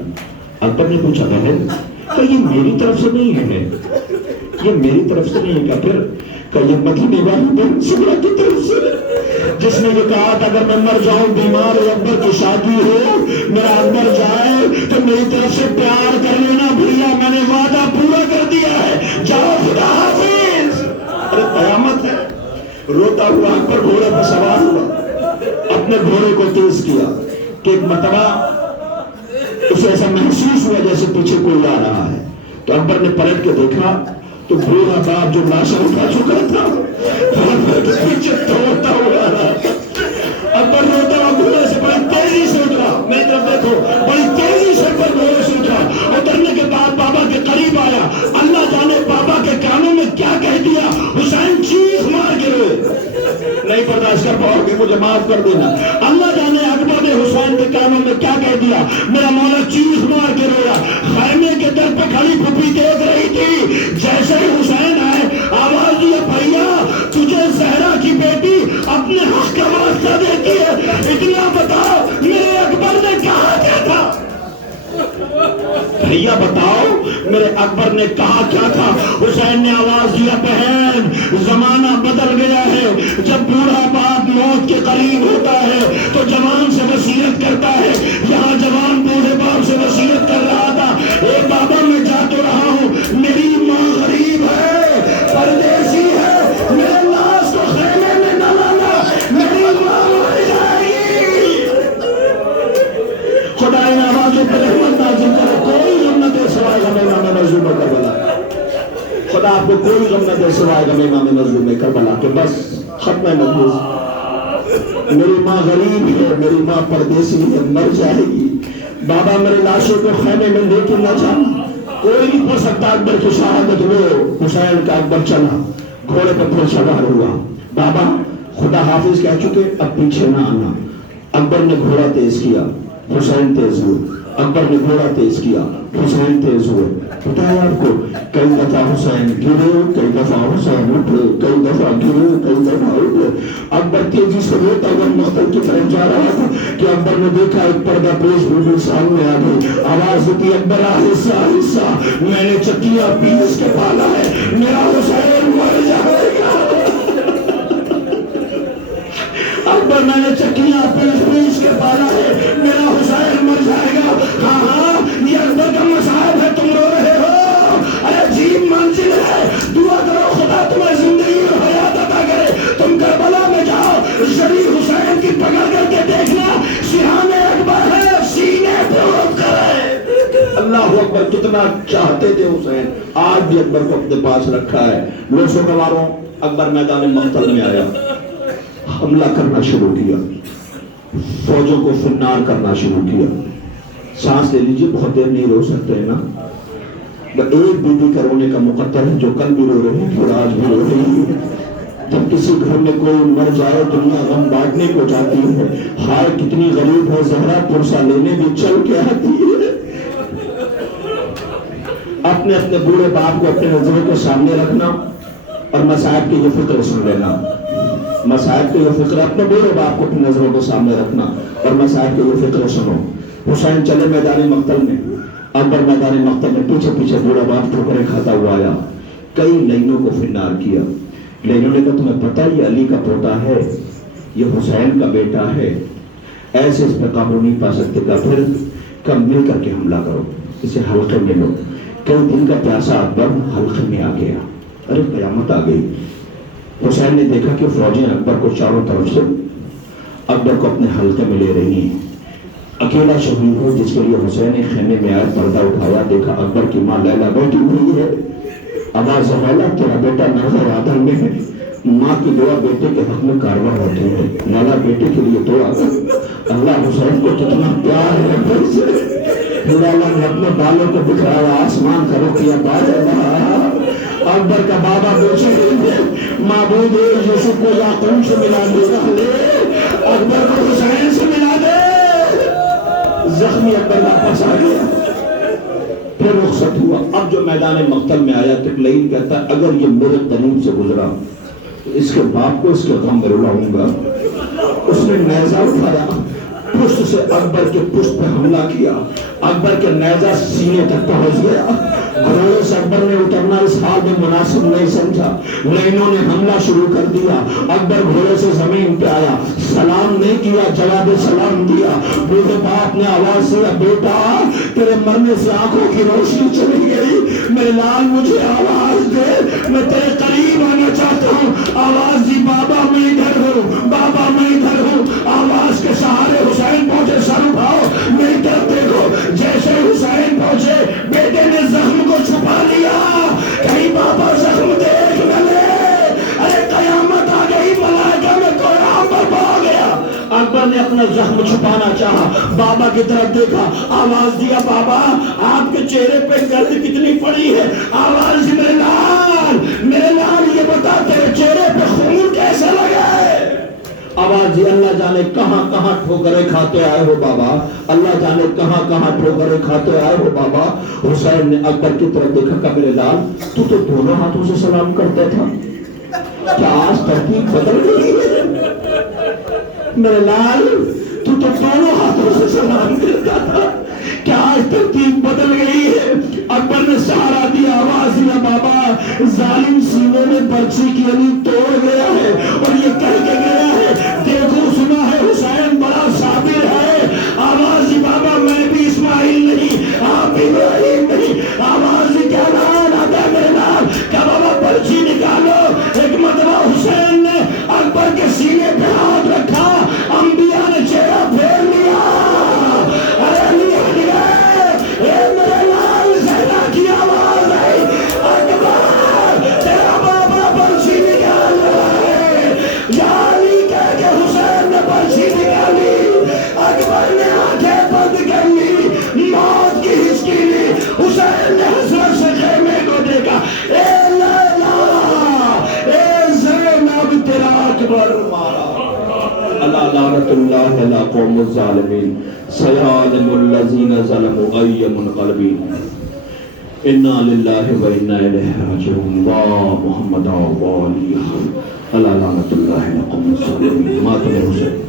اکبر نے پوچھا بہن کہ یہ میری طرف سے نہیں ہے, یہ میری طرف سے نہیں ہے. کیا پھر؟ کہ یہ مدینے والی بہن سمرہ کی طرف سے, جس نے یہ کہا تھا اگر میں مر جاؤں بیمار اکبر کی شادی ہو, میرا اکبر جائے تو میری طرف سے پیار کر لینا بھیا, میں نے وعدہ پورا کر دیا ہے, جاؤ خدا حافظ. ارے قیامت ہے. روتا ہوا اکبر گھوڑے پر سوار ہوا, اپنے گھوڑے کو تیز کیا کہ ایک مرتبہ اسے ایسا محسوس ہوا جیسے پیچھے کوئی آ رہا ہے. تو اکبر نے پلٹ کے دیکھا تو بوڑھا باپ جو لاشیں اٹھا چکا تھا پیچھے دوڑتا ہوا آ رہا تھا. اکبر روتا ہوا گھوڑے سے بڑی تیزی سے اترا, میری طرف دیکھو, بڑی تیزی سے اکبر گھوڑے سے اترا. اترنے کے بعد بابا کے قریب آیا. اللہ جانے بابا کے کانوں میں کیا کہہ دیا. حسین چیخ مار کے روئے. نہیں برداشت کر پاؤ گے, مجھے معاف کر دینا. اللہ جانے اکبر نے حسین کے کانوں میں کیا کہہ دیا. میرا مولا چیخ مار کے رویا. خیمے کے در پہ کھڑی پھوپھی دیکھ رہی تھی. جیسے ہی حسین آئے آواز دیا بھیا تجھے زہرا کی بیٹی اپنے حق کا واسطہ دیتی ہے, اتنا بتاؤ میرے اکبر نے کہا کیا تھا. بھیا بتاؤ میرے اکبر نے کہا کیا تھا. حسین نے آواز دیا بہن زمانہ بدل گیا ہے. جب بوڑھا باپ موت کے قریب ہوتا ہے تو جوان سے وصیت کرتا ہے. یہاں جوان بوڑھے باپ سے وصیت کر رہا تھا, اے بابا میں جا تو رہا ہوں, میری ماں غریب ہے, پردیسی ہے, میرے لاش کو خیمے میں نہ لانا, میری ماں مر جائے گی. خدا ان آوازوں پر رحمت نازل کرے. کوئی غم نہ دے سوائے غم امام مظلوم کربلا. خدا آپ کو کوئی غم نہ دے سوائے غم امام مظلوم کربلا. کہ بس ختم نفوس میری ماں غریب ہے، میری ماں پردیسی ہے، مر جائے گی، بابا میرے لاشوں کو خیمے میں لے کے نہ جانا، کوئی نہیں پوچھ سکتا اکبر کی شہادت لو۔ حسین کا اکبر چلا، گھوڑے پر پھر سوار ہوا، بابا خدا حافظ کہہ چکے، اب پیچھے نہ آنا۔ اکبر نے گھوڑا تیز کیا، حسین تیز ہوئے، اکبر نے گھوڑا تیز کیا، حسین تیز ہوئے۔ پتا ہے آپ کو کئی دفعہ حسین گرے، کئی دفعہ حسین اٹھے، کئی دفعہ گرے، کئی دفعہ اٹھے۔ اکبر تیزی سے روتا ہوا مقتل کی طرف جا رہا تھا کہ اکبر نے دیکھا ایک پردہ پیش بی سامنے آ گئی، آواز ہوتی اکبر آہستہ آہستہ، میں نے چکیاں پیس کے پالا ہے، میرا حسین مر جائے گا۔ اکبر میں نے چکیاں پیس کے پالا ہے، میرا حسین مر جائے گا۔ ہاں ہاں یہ اکبر کا مصائب ہے، تم رو رہے ہو، عجیب منزل ہے، دعا کرو خدا تمہیں زندگی اور حیات عطا کرے۔ تم کربلا میں جاؤ، شریف حسین کی پکڑ کر کے دیکھنا، سیحان اکبر ہے، سینے پہ اڑ کرے۔ اللہ اکبر، کتنا چاہتے تھے حسین، آج بھی اکبر کو اپنے پاس رکھا ہے۔ لوسو کواروں، اکبر میدان مقتل میں آیا، حملہ کرنا شروع کیا، فوجوں کو فنار کرنا شروع کیا۔ سانس لے لیجیے، بہت دیر نہیں رو سکتے ہیں نا۔ ایک بی بی کا رونے کا مقدر ہے، جو کل بھی رو رہی ہے اور آج بھی رو رہی ہے۔ جب کسی گھر میں کوئی مر جائے دنیا غم بانٹنے کو جاتی ہے، ہائے کتنی غریب ہے زہرا، پرسہ لینے بھی چل کے آتی ہے۔ اپنے اپنے بوڑھے باپ کو اپنے نظروں کے سامنے رکھنا اور مصائب کی یہ فکر سن لینا، مصائب کی یہ فکر، اپنے بوڑھے باپ کو اپنی نظروں کے سامنے رکھنا اور مصائب کی یہ فکر سنو۔ حسین چلے میدان مقتل میں، اکبر میدان مقتل میں پیچھے پیچھے بوڑھا باپ ٹھوکریں کھاتا ہوا آیا، کئی لینوں کو فنار کیا۔ لینوں نے کہا تمہیں پتہ یہ علی کا پوتا ہے، یہ حسین کا بیٹا ہے، ایسے اس پہ قابو نہیں پا سکتے، کا پھر کب مل کر کے حملہ کرو، اسے حلقے میں لو۔ کئی دن کا پیاسا اکبر حلقے میں آ گیا، ارے قیامت آ گئی۔ حسین نے دیکھا کہ فوجیں اکبر کو چاروں طرف سے اکبر کو اپنے حلقے میں لے رہی ہیں۔ اکیلا شہید ہو جس کے لیے حسین نے خیمے میں آیا، پردہ اٹھایا، دیکھا اکبر کی ماں لیلا بیٹھی ہوئی ہے۔ آواز لیلا تیرا بیٹا نظر آدم میں ہے۔ ماں کی دعا بیٹے کے حق میں کارواں ہوتی ہے، لیلا بیٹے کے لیے دعا کر۔ اللہ حسین کو کتنا پیار ہے پھر سے۔ لیلا نے اپنے بالوں کو بکھرایا، آسمان کا رخ کیا، باز اکبر کا بابا بیچے گئے، معبود یوسف کو یعقوب سے ملا دے، اکبر کو حسین سے ملا دے۔ زخمی اکبر واپس آ گیا، پھر رخصت ہوا۔ اب جو میدان مقتل میں آیا تو لعین کہتا ہے اگر یہ میرے قریب سے گزرا تو اس کے باپ کو اس کے غم میں رلاؤں گا۔ اس نے نیزہ اٹھایا، پشت سے اکبر کے پشت پہ حملہ کیا، اکبر کے نیزہ سینے تک پہنچ گیا۔ گھوڑے سے اکبر نے اترنا اس حال میں مناسب نہیں سمجھا، لعینوں نے حملہ شروع کر دیا۔ اکبر گھوڑے سے زمین پہ آیا، سلام نہیں کیا، جواب سلام دیا۔ بوڑھے باپ نے آواز دیا، بیٹا تیرے مرنے سے آنکھوں کی روشنی چلی گئی، میرے لال مجھے آواز دے، میں تیرے قریب آنا چاہتا ہوں۔ آواز دی، بابا میں ادھر ہوں، بابا میں ادھر ہوں۔ آواز کے سہارے حسین پہنچے، سر اٹھاؤ میری طرف دیکھو۔ جیسے حسین پہنچے بیٹے نے زخم کو چھپا لیا، کہیں بابا زخم دیکھ نہ لے، ارے قیامت آ گئی، ملائکہ میں قیام برپا ہو گیا۔ اکبر نے اپنا زخم چھپانا چاہا، بابا کی طرف دیکھا، آواز دیا، بابا آپ کے چہرے پہ گرد کتنی پڑی ہے؟ آواز دی، میرے لال یہ بتا تیرے چہرے پہ خون کیسے لگا ہے؟ آواز دی، اللہ جانے کہاں کہاں ٹھوکریں کھاتے آئے ہو بابا، اللہ جانے کہاں کہاں ٹھوکریں کھاتے آئے ہو بابا۔ حسین نے اکبر کی طرف دیکھا، کہ میرے لال تو دونوں ہاتھوں سے سلام کرتا تھا، کیا آج ترتیب بدل گئی ہے؟ میرے لال تو دونوں ہاتھوں سے سلام کرتا تھا، کیا آج ترتیب بدل گئی ہے؟ اکبر نے سہارا دیا، آواز دیا، بابا ظالم سینے میں برچی کی علی توڑ گیا ہے اور یہ کہہ کے گیا ہے، دیکھو سنا ہے حسین بڑا صابر ہے۔ آواز دی، بابا میں بھی اسماعیل نہیں، آپ بھی ابراہیم نہیں۔ آواز دی، کیا لال آتا ہے میرے لال، کیا بابا برچی نکالو۔ ایک مرتبہ حسین نے اکبر کے سینے پہ ہاتھ رکھا، انبیاء نے چہرہ پھیر لیا، ارے علی ہٹ گئے، اے میرے لال زہرا کی آواز آئی، اکبر تیرا بابا برچی نکال رہا پر مارا الا لعنت اللہ علی قوم الظالمین سیعلم الذین ظلموا ای منقلب انا للہ و انا الیہ راجعون وا محمد و علی الا لعنت اللہ علی قوم الظالمین ماتم حسین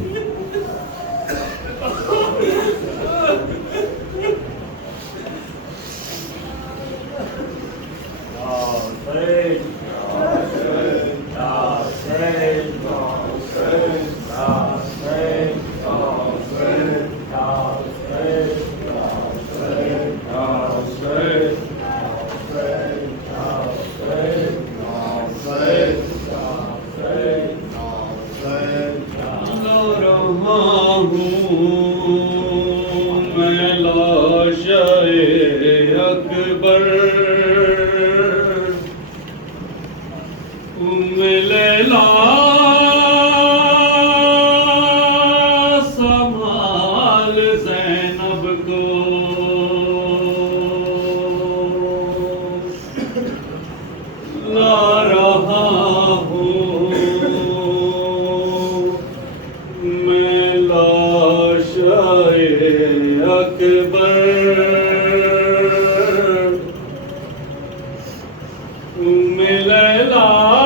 لیلا